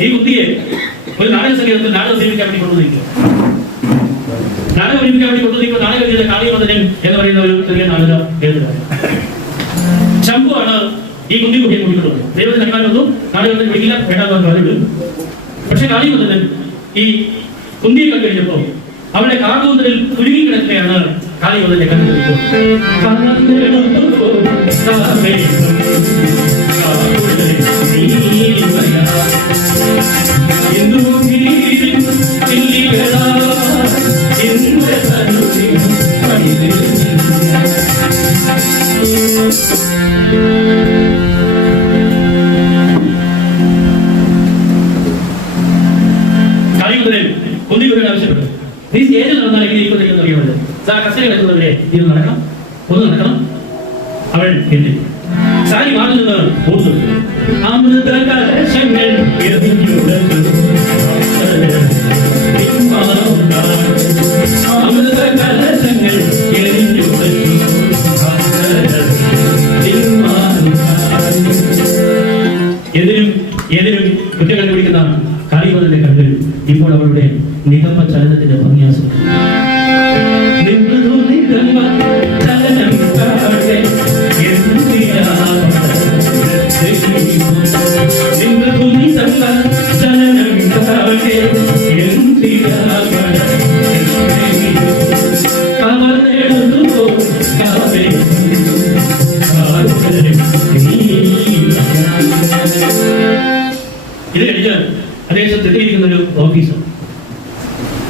ഈ കുട്ടിയെ ഒരു നാടക സംഗീതത്തിൽ നാടകം നിർമ്മിക്കാൻ വേണ്ടി കൊണ്ടുവന്നിരിക്കുക. നാടകം നിർമ്മിക്കാൻ വേണ്ടി കൊണ്ടുവന്നിരിക്കുന്ന നാടകത്തിന്റെ കാളിമന്ദൻ എന്ന് പറയുന്ന ഒരു ചെറിയ നാടക എഴുതുകാരൻ ശംഭു ആണ് ഈ കുട്ടി കുട്ടിയെ കൂട്ടിക്കൊണ്ടുവന്നത്. ദൈവത്തിന് അനുമാനമൊന്നും നാടകത്തിൽ വിളിക്കില്ല, വേണ്ടാന്ന് പറഞ്ഞിട്ട്. പക്ഷെ കാളിമന്ദൻ ഈ കുന്തിയെ കണ്ടു കഴിഞ്ഞപ്പോൾ അവളുടെ കാർകൂന്തലിൽ കുരുങ്ങി കിടക്കുകയാണ്. കാളിമന്ദന്റെ കണ്ടു ആവശ്യപ്പെട്ടു. നീ സ്റ്റേജിൽ നടന്നാൽ എങ്ങനെ ഇരിക്കുന്നില്ലെന്ന് അറിയാമല്ലോ. കസേര കിടക്കുന്നവരെ ഇത് നടക്കണം, ഒന്ന് നടക്കണം. അവൾ എത്തി സാരി മാറി നിന്ന് ഓർത്തു. അമൃത കലശങ്ങൾ അമൃത കലശങ്ങൾ എതിരും കുറ്റങ്ങൾ പിടിക്കുന്ന കാളിമന്ദന്റെ കണ്ണിൽ ഇപ്പോൾ അവളുടെ നിഗമ ചലനത്തിന്റെ ഭംഗിയാസം.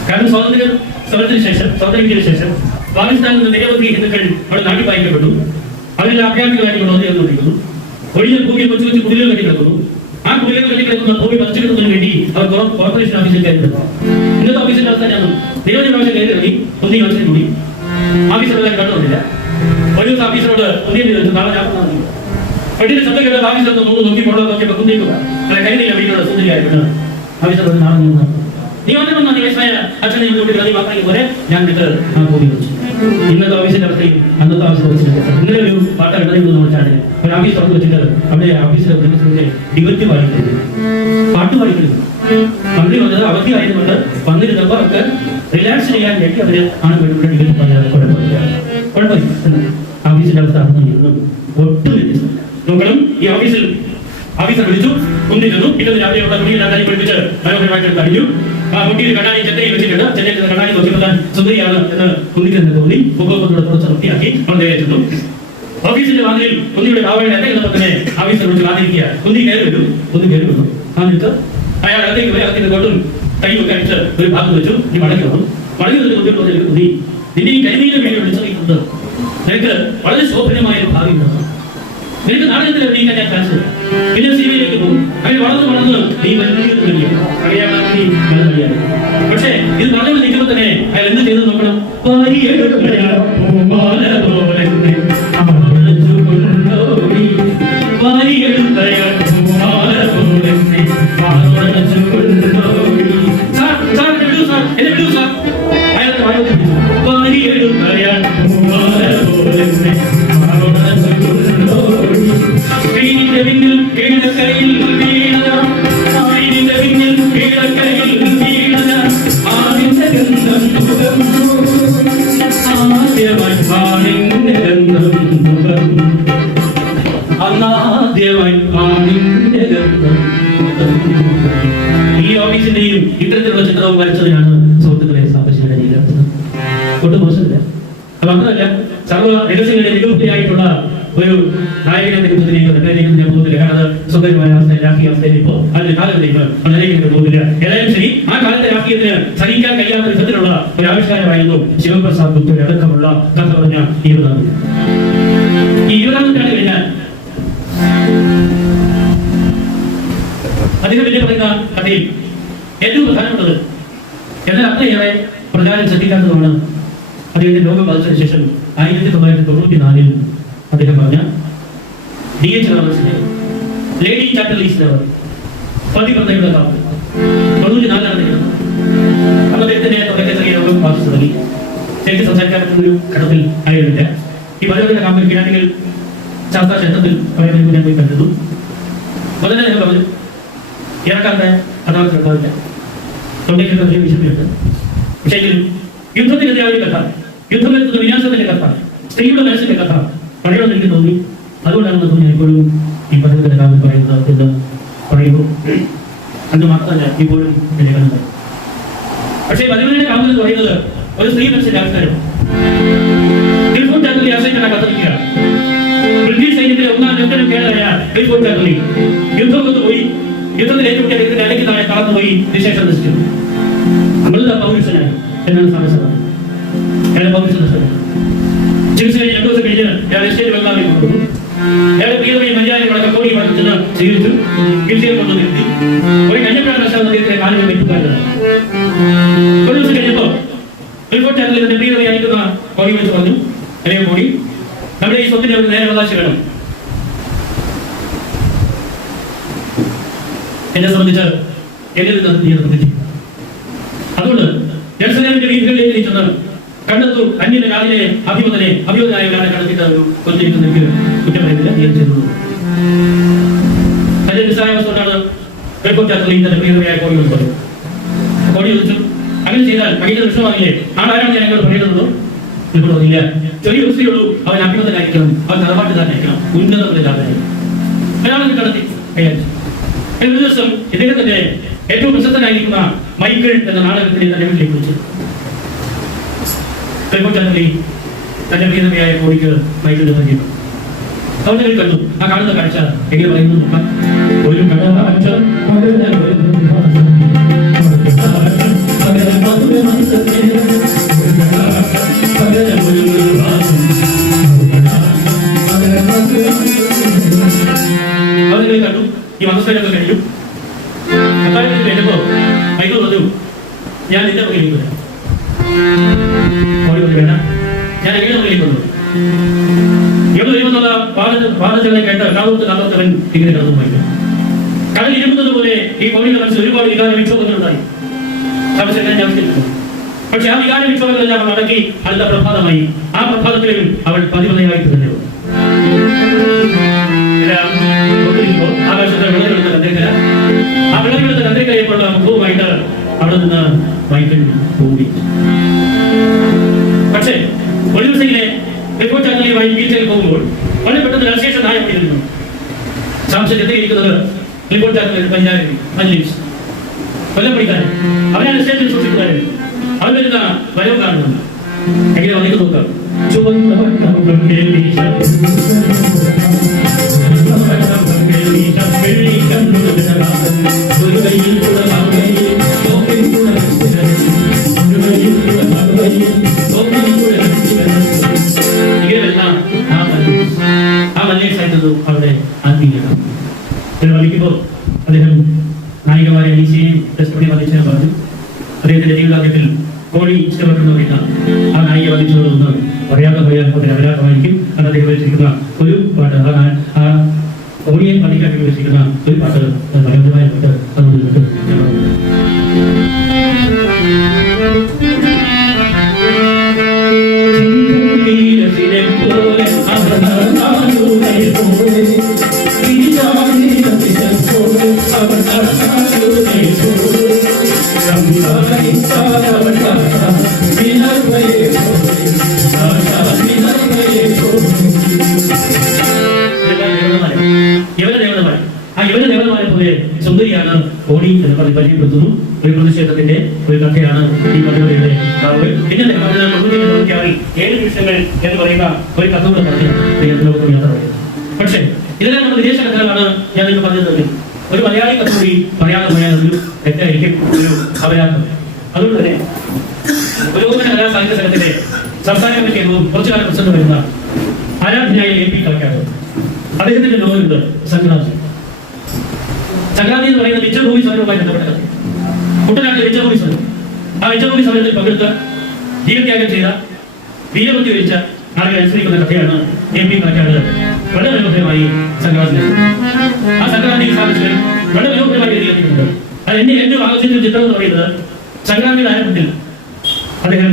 കാരണം സ്വാതന്ത്ര്യത്തിന് ശേഷം പാകിസ്ഥാനിൽ നിന്ന് നിരവധി ഹിന്ദുക്കൾ അവിടെ നാട്ടിൽ വായിക്കപ്പെട്ടു. അതിൽ അഭ്യാർത്ഥികളായി വളർന്നുകൊണ്ടിരിക്കുന്നു. ഒഴിഞ്ഞ ഭൂമിയിൽ കൊച്ചു കൊച്ചു കുടിലുകൾ കെട്ടി കിടക്കുന്നു. ആ കുടിലുകൾ കെട്ടി കിടക്കുന്ന ഭൂമി പറിച്ചെടുക്കുന്നതിന് വേണ്ടി അവർ കോർപ്പറേഷൻ ഓഫീസിൽ കയറിയിരുന്നു. ഇന്നത്തെ ഓഫീസിന്റെ അവസ്ഥ ഞാൻ നിരവധി പ്രാവശ്യം കയറി ഇറങ്ങി പുതിയ മനസ്സിൽ കൂടി ഓഫീസറെല്ലാം കണ്ടുകൊണ്ടില്ല. ഒരു ദിവസം ഓഫീസറോട് പുതിയ നാളെ ഞാൻ പെട്ടിന്റെ ശബ്ദം കേട്ട ഓഫീസർ നോക്കി നോക്കിയപ്പോൾ കുന്തിക്കുക അല്ല കരുതില്ല വീട്ടിലുള്ള സുന്ദരിയായിട്ട് ഓഫീസർ നാളെ നിന്ന് നീ വന്നിരുന്ന നീ വയസ്സായ അച്ഛനെ നീ മാത്രമേ പോലെ ഞാൻ നിനക്ക് ആ ഭൂമി വെച്ചു. ഇന്നത്തെ ഓഫീസിന്റെ അവസ്ഥയും അന്നത്തെ ഓഫീസിൽ വെച്ചിട്ട് ഇന്നലെ ഒരു പാട്ട ഇടതെന്ന് വെച്ചാണ് ഒരു ഓഫീസ് തുറന്ന് വെച്ചിട്ട് അവിടെ ഓഫീസിലെ ഡിവറ്റ് പാടിക്കുന്നത് പാട്ട് പാടിക്കുന്നത് മന്ത്രി വന്നത് അവധിയായതുകൊണ്ട് വന്നിരുന്നപ്പോൾ അവർക്ക് റിലാക്സ് ചെയ്യാൻ വേണ്ടി അവര് ആണ് പെണ്ണുങ്ങളുടെ ഡിവറ്റ് പറയാതെ കുഴപ്പമില്ല. ഓഫീസിന്റെ അവസ്ഥ ഒട്ടും നോക്കണം. ഈ ഓഫീസർ വിളിച്ചു കുന്തിരുന്നു. ഇന്നത് രാവിലെയുള്ള തുണിയെല്ലാം കൈ പഠിപ്പിച്ച് മനോഹരമായിട്ട് കഴിഞ്ഞു. ആ കുട്ടിയിൽ കണ്ണാടി ചെന്നൈയിൽ വെച്ചിട്ടുണ്ട്. ചെന്നൈയിൽ കണ്ണാടി നോക്കിയപ്പോൾ സുന്ദരിയാണ് എന്ന് കുന്തിക്ക് തോന്നി മുഖത്തോടെ കുറച്ച് വൃത്തിയാക്കി അവിടെ ചെന്നു. ഓഫീസിന്റെ വാതിലിൽ കുന്തിയുടെ കാവലിൽ എത്തിയിരുന്നപ്പോൾ തന്നെ ഓഫീസർ വിളിച്ച് കാത്തിരിക്കുക. കുന്തി കയറി വരും. ആ നിൽക്ക് അയാൾ അകത്തേക്ക് പോയി അകത്തേക്ക് കൊണ്ടും കൈയൊക്കെ അടിച്ച് ഒരു ഭാഗത്ത് വെച്ചു. നീ മടങ്ങി വന്നു. മടങ്ങി വന്നിട്ട് കുന്തി കുന്തി നിന്നെ ഈ കരിമീനെ വേണ്ടി വിളിച്ചറിയിക്കുന്നത് നിനക്ക് വളരെ ശോഭനമായ ഒരു ഭാവി ഉണ്ടാകും. നിനക്ക് നാടകത്തിൽ അഭിനയിക്കാൻ ഞാൻ ചാൻസ് തരാം. പിന്നെ സിനിമയിലേക്ക് പോകും. അങ്ങനെ വളർന്ന് നീ വലിയ പക്ഷേ ഇത് പറഞ്ഞു നിൽക്കുമ്പോൾ തന്നെ അയാൾ എന്ത് ചെയ്തു നോക്കണം. ഈ ഓഫീസിന്റെയും ഇത്തരത്തിലുള്ള ചിത്രവും വരച്ചതിനാണ് സുഹൃത്തുക്കളെ സാമ്പശിയുടെ ജീവിതം ഒട്ടും മോശമില്ല. അത് മാത്രമല്ല സർവ്വ രഹസ്യങ്ങളുടെ നിരൂപതയായിട്ടുള്ള ഒരു നായകനെ നിരൂപത്തിലേക്ക് പോകുന്നില്ല. കാരണം അത് സ്വന്തമായ അവസ്ഥയിൽ രാഷ്ട്രീയ അവസ്ഥയിൽ ഇപ്പോ അതിന്റെ കാലത്തേക്ക് നിലയിലേക്ക് പോകുന്നില്ല. ഏതായാലും ശരി, ആ കാലത്തെ രാഷ്ട്രീയത്തിന് സഹിക്കാൻ കഴിയാത്ത വിധത്തിലുള്ള ഒരു ആവിഷ്കാരമായിരുന്നു ശിവപ്രസാദ് ഗുപ്തയുടെ അടക്കമുള്ള കഥ പറഞ്ഞ ഈ 20-ാം നൂറ്റാണ്ട് കഴിഞ്ഞാൽ അദ്ദേഹം വലിയ പറയുന്ന കഥയിൽ ഏറ്റവും പ്രധാനപ്പെട്ടത് എന്നാൽ അത്രയേറെ പ്രചാരം ശ്രദ്ധിക്കാത്തതാണ് അദ്ദേഹത്തിന്റെ രോഗം ബാധിച്ചതിന് ശേഷം 1994 അദ്ദേഹം പറഞ്ഞ D.H. റോബർട്സിന്റെ ലേഡി ചാറ്റലീസ് പ്രതിബദ്ധതയുടെ കാലം 94 അന്ന് അദ്ദേഹത്തിന്റെ ചെറിയ രോഗം ബാധിച്ചു തുടങ്ങി. ശരിക്കും സംസാരിക്കാൻ പറ്റുന്ന ഒരു ഘട്ടത്തിൽ ആയിരുന്നില്ല. ഈ പലവരുടെ കാമ്പരിക്കുകയാണെങ്കിൽ ശാസ്ത്ര ക്ഷേത്രത്തിൽ പറയുന്നത് ഞാൻ പോയി കണ്ടിരുന്നു. വളരെ ഞാൻ പറഞ്ഞു ഇറക്കാരുടെ കഥാപാത്രം ഉണ്ടാവില്ല. തൊണ്ടയ്ക്ക് വലിയ വിശുദ്ധിയുണ്ട്. പക്ഷേ യുദ്ധത്തിനെതിരായ കഥ, യുദ്ധം വരുത്തുന്ന വിനാശത്തിന്റെ കഥ, സ്ത്രീയുടെ മനസ്സിന്റെ കഥ പറയണമെന്ന് എനിക്ക് തോന്നി. അതുകൊണ്ടാണ് ഞാൻ എപ്പോഴും ഈ പദ്ധതിയുടെ കാലം പറയുന്നത് എന്ന് പറയുന്നു. അത് മാത്രമല്ല ഇപ്പോഴും എന്നെ കണ്ടത്. പക്ഷേ പതിവരുടെ കാലം എന്ന് പറയുന്നത് ഒരു സ്ത്രീ മനസ്സിന്റെ ആൾക്കാരും ആശ്രയിക്കുന്ന കത്തോലിക്ക ബ്രിട്ടീഷ് സൈന്യത്തിലെ 1-ാം ലഫ്റ്റനന്റ് കേണലായ യുദ്ധം കൊണ്ടുപോയി യുദ്ധത്തിൽ ഏറ്റുമുട്ടിയ അദ്ദേഹത്തിന്റെ അലയ്ക്ക് താഴെ കടന്നുപോയി വിശേഷം നശിച്ചു. മൃത പൗരുഷനായി എന്നാണ് സമസ്യ ചികിത്സ കഴിഞ്ഞ് 2 ദിവസം കഴിഞ്ഞ് ഞാൻ എസ്റ്റേറ്റ് ബംഗാളിൽ കൊണ്ടുപോകും. അയാളെ പ്രിയതമായി മര്യാദകളെ കത്തോലിക്ക പഠിച്ചെന്ന് സ്വീകരിച്ചു. ചികിത്സയിൽ കൊണ്ടു നിർത്തി. ഒരു കന്യപ്രാണ അദ്ദേഹത്തിന്റെ കാലുകൾ വെട്ടുകാരാണ്. ഒരു ദിവസം കഴിഞ്ഞപ്പോൾ റിപ്പോർട്ട് ചാനലിന്റെ പ്രിയതയായിരിക്കുന്ന കോടി വെച്ച് പറഞ്ഞു, അല്ലെങ്കിൽ കൂടി നമ്മുടെ ഈ സ്വത്തിന്റെ ഒരു നേരെ അവകാശം വേണം. എന്നെ സംബന്ധിച്ച് അതുകൊണ്ട് ജനസേനയുടെ വീടുകളിലേക്ക് ചെന്ന് കണ്ടെത്തു അന്യന്റെ രാവിലെ അഭിമതനായ ഒരാളെ കണ്ടെത്തിയിട്ട് കൊന്നിരിക്കുന്ന എനിക്ക് കുറ്റം പറയുന്നില്ല. അതിന്റെ നിസ്സായാവസ്ഥയാണ് റിപ്പോർട്ട് ചാനലിൽ പ്രിയതയായ കോടി വെച്ച് പറഞ്ഞു. കോടി വെച്ചു അങ്ങനെ ചെയ്താൽ ഭയങ്കര വിഷമാകില്ലേ? ആളാരാണ് ഞാൻ എന്നോട് പറയുന്നുള്ളൂ. ഇല്ല, ചെറിയ ദിവസമുള്ളൂ. അവൻ അഭിമതനായിരിക്കണം, അവൻ നിറമാട്ടുകാരനായിരിക്കണം, ഉന്നതത്തിലായിരിക്കണം. അയാളെ കണ്ടെത്തി ഒരു ദിവസം ഇദ്ദേഹത്തിന്റെ ഏറ്റവും പ്രശസ്തനായിരിക്കുന്ന മൈക്കിൾ എന്ന നാടകത്തിന്റെ തന്റെ വീട്ടിലേക്ക് വിളിച്ചു. തന്റെ പ്രിയതമയായ കോടിക്ക് മൈക്കിൾ നൽകിയിട്ടു. അവന്റെ കണ്ടു. ആ കാണുന്ന കാഴ്ച എങ്ങനെ പറയുന്നു? ഒരു അവരെ കണ്ടു. ഈ മതസ്ഥലൊക്കെ കഴിഞ്ഞു. അക്കാലത്തിൽ വരുമ്പോ മൈക്കിൾ പറഞ്ഞു, ഞാൻ നിന്റെ മുകളിലേക്ക് വരാം. വേണ്ട, ഞാൻ എങ്ങനെ മുകളിലേക്ക് വന്നു? എവിടെ വരുമെന്നുള്ള പാദചലനം കേട്ട കാതോത്തവൻ ഇങ്ങനെ കടന്നു പോയി. കടൽ ഇരുമ്പുന്നത് പോലെ ഈ കോഴിയുടെ മനസ്സിൽ ഒരുപാട് വികാര വിക്ഷോഭങ്ങളുണ്ടായി. പക്ഷെ ആ വികാര വിക്ഷോഭങ്ങളെല്ലാം അവൾ അടക്കി അടുത്ത പ്രഭാതമായി. ആ പ്രഭാതത്തിലും അവൾ പതിവതയായിട്ട് തന്നെ വന്നു. ആകാശത്തെ വിളവെടുത്ത കന്തേക്കര, ആ വിളവെടുത്ത കന്തേക്കരയെപ്പോലുള്ള മുഖവുമായിട്ട് അവിടെ നിന്ന് മൈക്കിൾ പോയി. പക്ഷേ ഒരു ദിവസത്തിലെ റിപ്പോർട്ടായി ബീച്ചിൽ പോകുമ്പോൾ വളരെ പെട്ടെന്ന് രജിസ്ട്രേഷൻ ആയിരുന്നു. സാംസങ് എത്തിയിരിക്കുന്നത് റിപ്പോർട്ടാക്കി കൊല്ലപ്പണിക്കാരൻ. അവരാണ് സ്റ്റേഷൻ സൂക്ഷിക്കുന്നവർ. അവർ വരുന്ന വരവ് കാണുന്നുണ്ട്. എങ്ങനെ വന്നിട്ട് നോക്കാം. അവിടെ ആത്മീയത വലിക്കുമ്പോൾ അദ്ദേഹം നായികമാരെ അനീസയെയും വധിച്ചാൽ പറഞ്ഞു. അദ്ദേഹത്തിന്റെ ജീവിതാന്ത്യത്തിൽ കോഴി ഇഷ്ടപ്പെടുന്ന ആ നായിക വധിച്ചതൊന്ന് പറയാതെ പോയാൽ അതിന് അപരാധമായിരിക്കും. അത് അദ്ദേഹം വെച്ചിരിക്കുന്ന ഒരു പാട്ട്, ആ കോഴിയെ വധിക്കാൻ വെച്ചിരിക്കുന്ന ഒരു പാട്ട് മനോഹരമായ പാട്ട്. അതുകൊണ്ട് സുന്ദരിയാണ് ഓടി എന്ന് പറഞ്ഞ് പരിചയപ്പെടുത്തുന്നു. ഒരു പ്രതിഷേധത്തിന്റെ ഒരു കഥയാണ് ഈ കഥയുടെ കാവുകൾ. പിന്നെ 7 നിമിഷങ്ങൾ എന്ന് പറയുന്ന ഒരു കഥ കൂടെ പറഞ്ഞ് യാത്ര പറയുന്നത്. പക്ഷേ ഇതെല്ലാം നമ്മുടെ വിദേശ കഥകളാണ് ഞാൻ നിങ്ങൾക്ക് പറഞ്ഞത്. ഒരു മലയാളി കഥ കൂടി പറയാതെ പോയാൽ ഒരു തെറ്റായിരിക്കും, ഒരു അപരാധം. അതുകൊണ്ട് തന്നെ പുരോഗമന കലാ സാഹിത്യ സംഘത്തിന്റെ സംസ്ഥാന കമ്മിറ്റി കുറച്ചു കാലം പ്രസിഡന്റ് വരുന്ന ആരാധനായ MP കളക്കാട്, അദ്ദേഹത്തിന്റെ നോവലുണ്ട് സംക്രാന്തി. സംക്രാന്തി എന്ന് പറയുന്ന മിച്ചഭൂമി സമരവുമായി ബന്ധപ്പെട്ട കഥ. കുട്ടനാട്ടിലെ മിച്ചഭൂമി സമരം. ആ മിച്ചഭൂമി സമരത്തിൽ പങ്കെടുത്ത ജീവത്യാഗം ചെയ്ത വീരമൃത്യു വരിച്ച ആളുകളെ അനുസരിക്കുന്ന കഥയാണ് MP കളക്കാട് വളരെ മനോഹരമായി സംക്രാന്തി. ആ സംക്രാന്തി സാധിച്ചത് വളരെ മനോഹരമായി എഴുതിയിട്ടുണ്ട്. അത് എന്നെ ആലോചിച്ച ചിത്രം എന്ന് പറയുന്നത് സംക്രാന്തിയുടെ ആരംഭത്തിൽ അദ്ദേഹം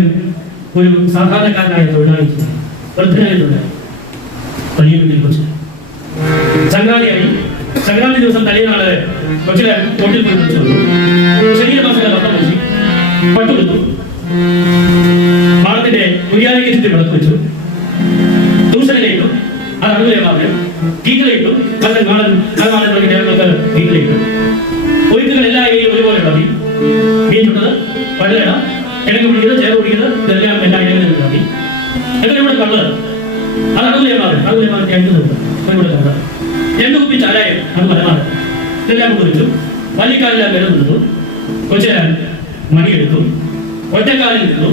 ഒരു സാധാരണക്കാരനായ തൊഴിലാളി വൃദ്ധനായിട്ടുണ്ട്. വലിയ വീട്ടിൽ കൊച്ചു സംക്രാന്തിയായി. സംക്രാന്തി ദിവസം തലേനാള് കൊച്ചിലെ തൊട്ടിൽ കുറിച്ചു ശരീരമാസങ്ങളെ പത്രം വെച്ച് പട്ടുകൊടുത്തു. മാളത്തിന്റെ കുര്യാലയ്ക്ക് ചുറ്റി വിളക്ക് വെച്ചു. ദൂഷണിലേക്കും അത് അനുകൂലമാകും. ഗീതയിട്ടു. മാളൻ കേരളത്തിൽ ഗീതയിട്ടു. ഒഴുക്കുകൾ എല്ലാ ഏരിയയും ഒരുപോലെ ഉണ്ടാക്കി. മീൻ ചുട്ടത്, പഴയട, ഇടയ്ക്ക് പിടിക്കുന്നത്, ചേർ പിടിക്കുന്നത്, ഇതെല്ലാം എല്ലാ ഇടങ്ങളിൽ ഉണ്ടാക്കി. എങ്ങനെ ഇവിടെ കള്ളത് അത് അനുകൂലമാകും. രണ്ടുണ്ട് കണ്ട 2 കുപ്പി ചാരായം അത് മലമാണ്. ഇതെല്ലാം കൊണ്ടുവച്ചു. വല്ലിക്കാലെല്ലാം വില നിന്നു. കൊച്ചിലാൻ മണിയെടുത്തു. ഒറ്റക്കാലിൽ നിന്നു.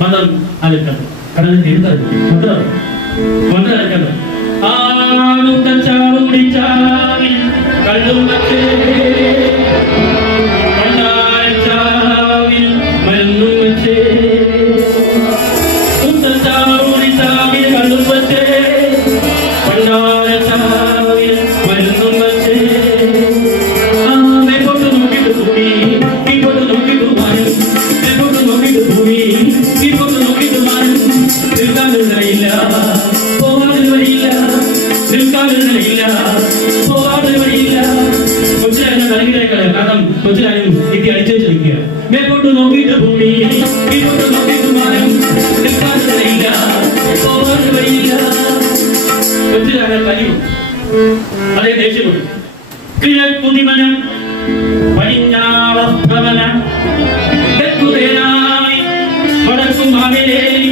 മതം അലക്കത് കടലിൽ എഴുതരുത് കൊണ്ടത് ആളും കുടിച്ചാവിൽ കള്ളും വച്ച് പണ്ടാരച്ചാവിൽ മരുന്നും വെച്ച് കുടിച്ചാവിൽ കള്ളും വച്ച് പണ്ടാരച്ചാവിൽ മരുന്നും വെച്ച് മേപ്പോട്ട് നോക്കിട്ട് ഭൂമി ഇപ്പോട്ട് നോക്കിട്ട് മാനും മേപ്പോട്ട് നോക്കിട്ട് ഭൂമി ഇപ്പോട്ട് നോക്കിട്ട് മാനും നിൽക്കാനൊരു നിലയില്ല, പോകാനൊരു വഴിയില്ല, നിൽക്കാനൊരു നിലയില്ല, പോകാനൊരു വഴിയില്ല. കൊച്ചിലായാലും തലകിലേക്കാണ്. കാരണം കൊച്ചിലായാലും ഇത്തി അടിച്ചു നിൽക്കുക. മേപ്പോട്ട് നോക്കിയിട്ട് ഭൂമി ഇപ്പോട്ട് നോക്കിയിട്ട് മാനം നിൽക്കാനൊരു നിലയില്ല, പോകാനൊരു വഴിയില്ല. കൊച്ചിലായാൽ വലിയും അതേ ദേഷ്യമുണ്ട്. കിഴക്കുതിമനം പടിഞ്ഞാറഭവന തെക്കുതേനായി വടക്കും അകലേലി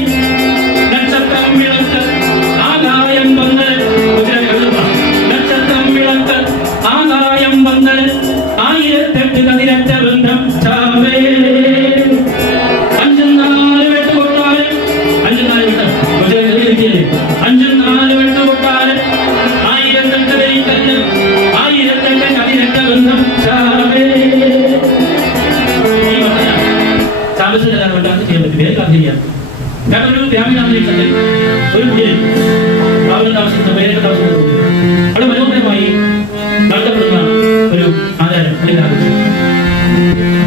നക്ഷത്രം വിളക്ക് ആകായം വന്നൽ നക്ഷത്രം വിളക്ക് ആകായം വന്നൽ 1008 കതിരറ്റ ബന്ധം ചാവേ ആർക്കും ചെയ്യാൻ പറ്റും, വേറെ ആർക്കും ചെയ്യാം. കാരണം ഒരു ഗ്രാമീണ അന്തരീക്ഷത്തിൽ ഒരു കുടിയിൽ പാവങ്ങൾ താമസിക്കുന്ന പേരൊക്കെ താമസിക്കുന്നത് വളരെ മനോഹരമായി നടത്തപ്പെടുന്ന ഒരു ആചാരം അല്ലെങ്കിൽ ആഘോഷം.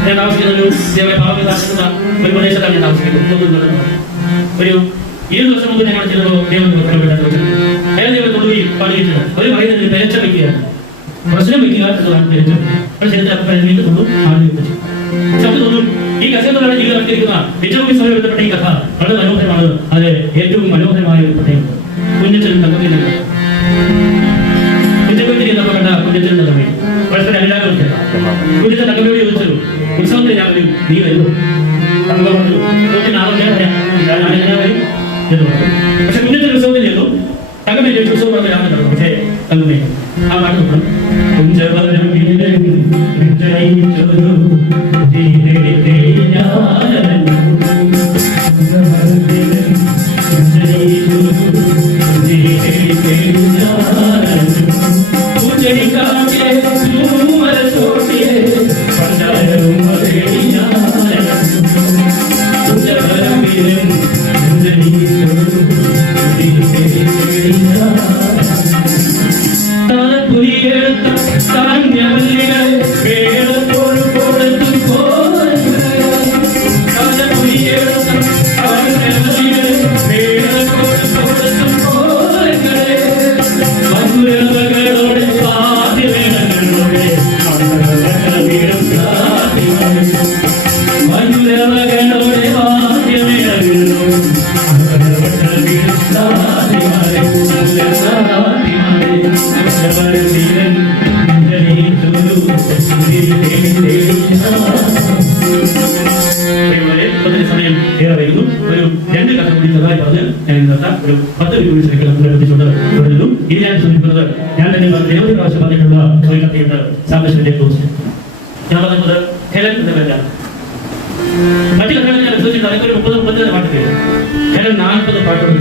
ഞാൻ താമസിക്കുന്ന ഒരു പാവങ്ങൾ താമസിക്കുന്ന ഒരു പ്രദേശത്താണ് ഞാൻ താമസിക്കുന്നത്. ഒരു 7 വർഷം മുമ്പ് ഞങ്ങൾ ചിലപ്പോൾ അയാൾ ദൈവത്തോടുകൂടി പാടിയിട്ടുണ്ട്. അവർ പറയുന്നത് പെരച്ച വയ്ക്കുകയാണ്, പ്രശ്നം വയ്ക്കുക എന്നതാണ് പെരച്ച. തോന്നും ഈ കർഷകരുടെ ജീവിതത്തിലിരിക്കുന്ന ഏറ്റവും ബന്ധപ്പെട്ട ഈ കഥ വളരെ മനോഹരമാണ്. അത് ഏറ്റവും മനോഹരമായ ഒരു കഥയാണ്. കുഞ്ഞച്ചനും തങ്കമ്മയും കുഞ്ഞക്കൊച്ചിരി നമ്മൾ കണ്ട കുഞ്ഞച്ചനും തങ്കമ്മയും പരസ്പരം അനുരാഗമുണ്ട്. കുഞ്ഞച്ചൻ തങ്കമ്മയോട് ചോദിച്ചു, ഉത്സവത്തിന് ഞാൻ വരും, നീ വരുന്നു? തങ്ക പറഞ്ഞു, വരും. പക്ഷെ കുഞ്ഞച്ചൻ ഉത്സവത്തിൽ ചെന്നു, തങ്കമ്മ ഉത്സവം പറഞ്ഞ ഞാൻ കണ്ടു. പക്ഷേ തങ്കമ്മ ആ പാട്ട് നോക്കണം. ഞാൻ തന്നെ നിരവധി പ്രാവശ്യം പറഞ്ഞിട്ടുള്ള ഒരു കഥയുണ്ട്. സാംബശിവന്റെ കുറിച്ച് ഞാൻ പറഞ്ഞത് ഹെലൻ എന്ന പേരാണ്. മറ്റു കഥകൾ ഞാൻ അനുസരിച്ചിട്ട് അതൊക്കെ ഒരു 30-32 പാട്ട് പേര്. ഹെലൻ 40 പാട്ടുകൾ.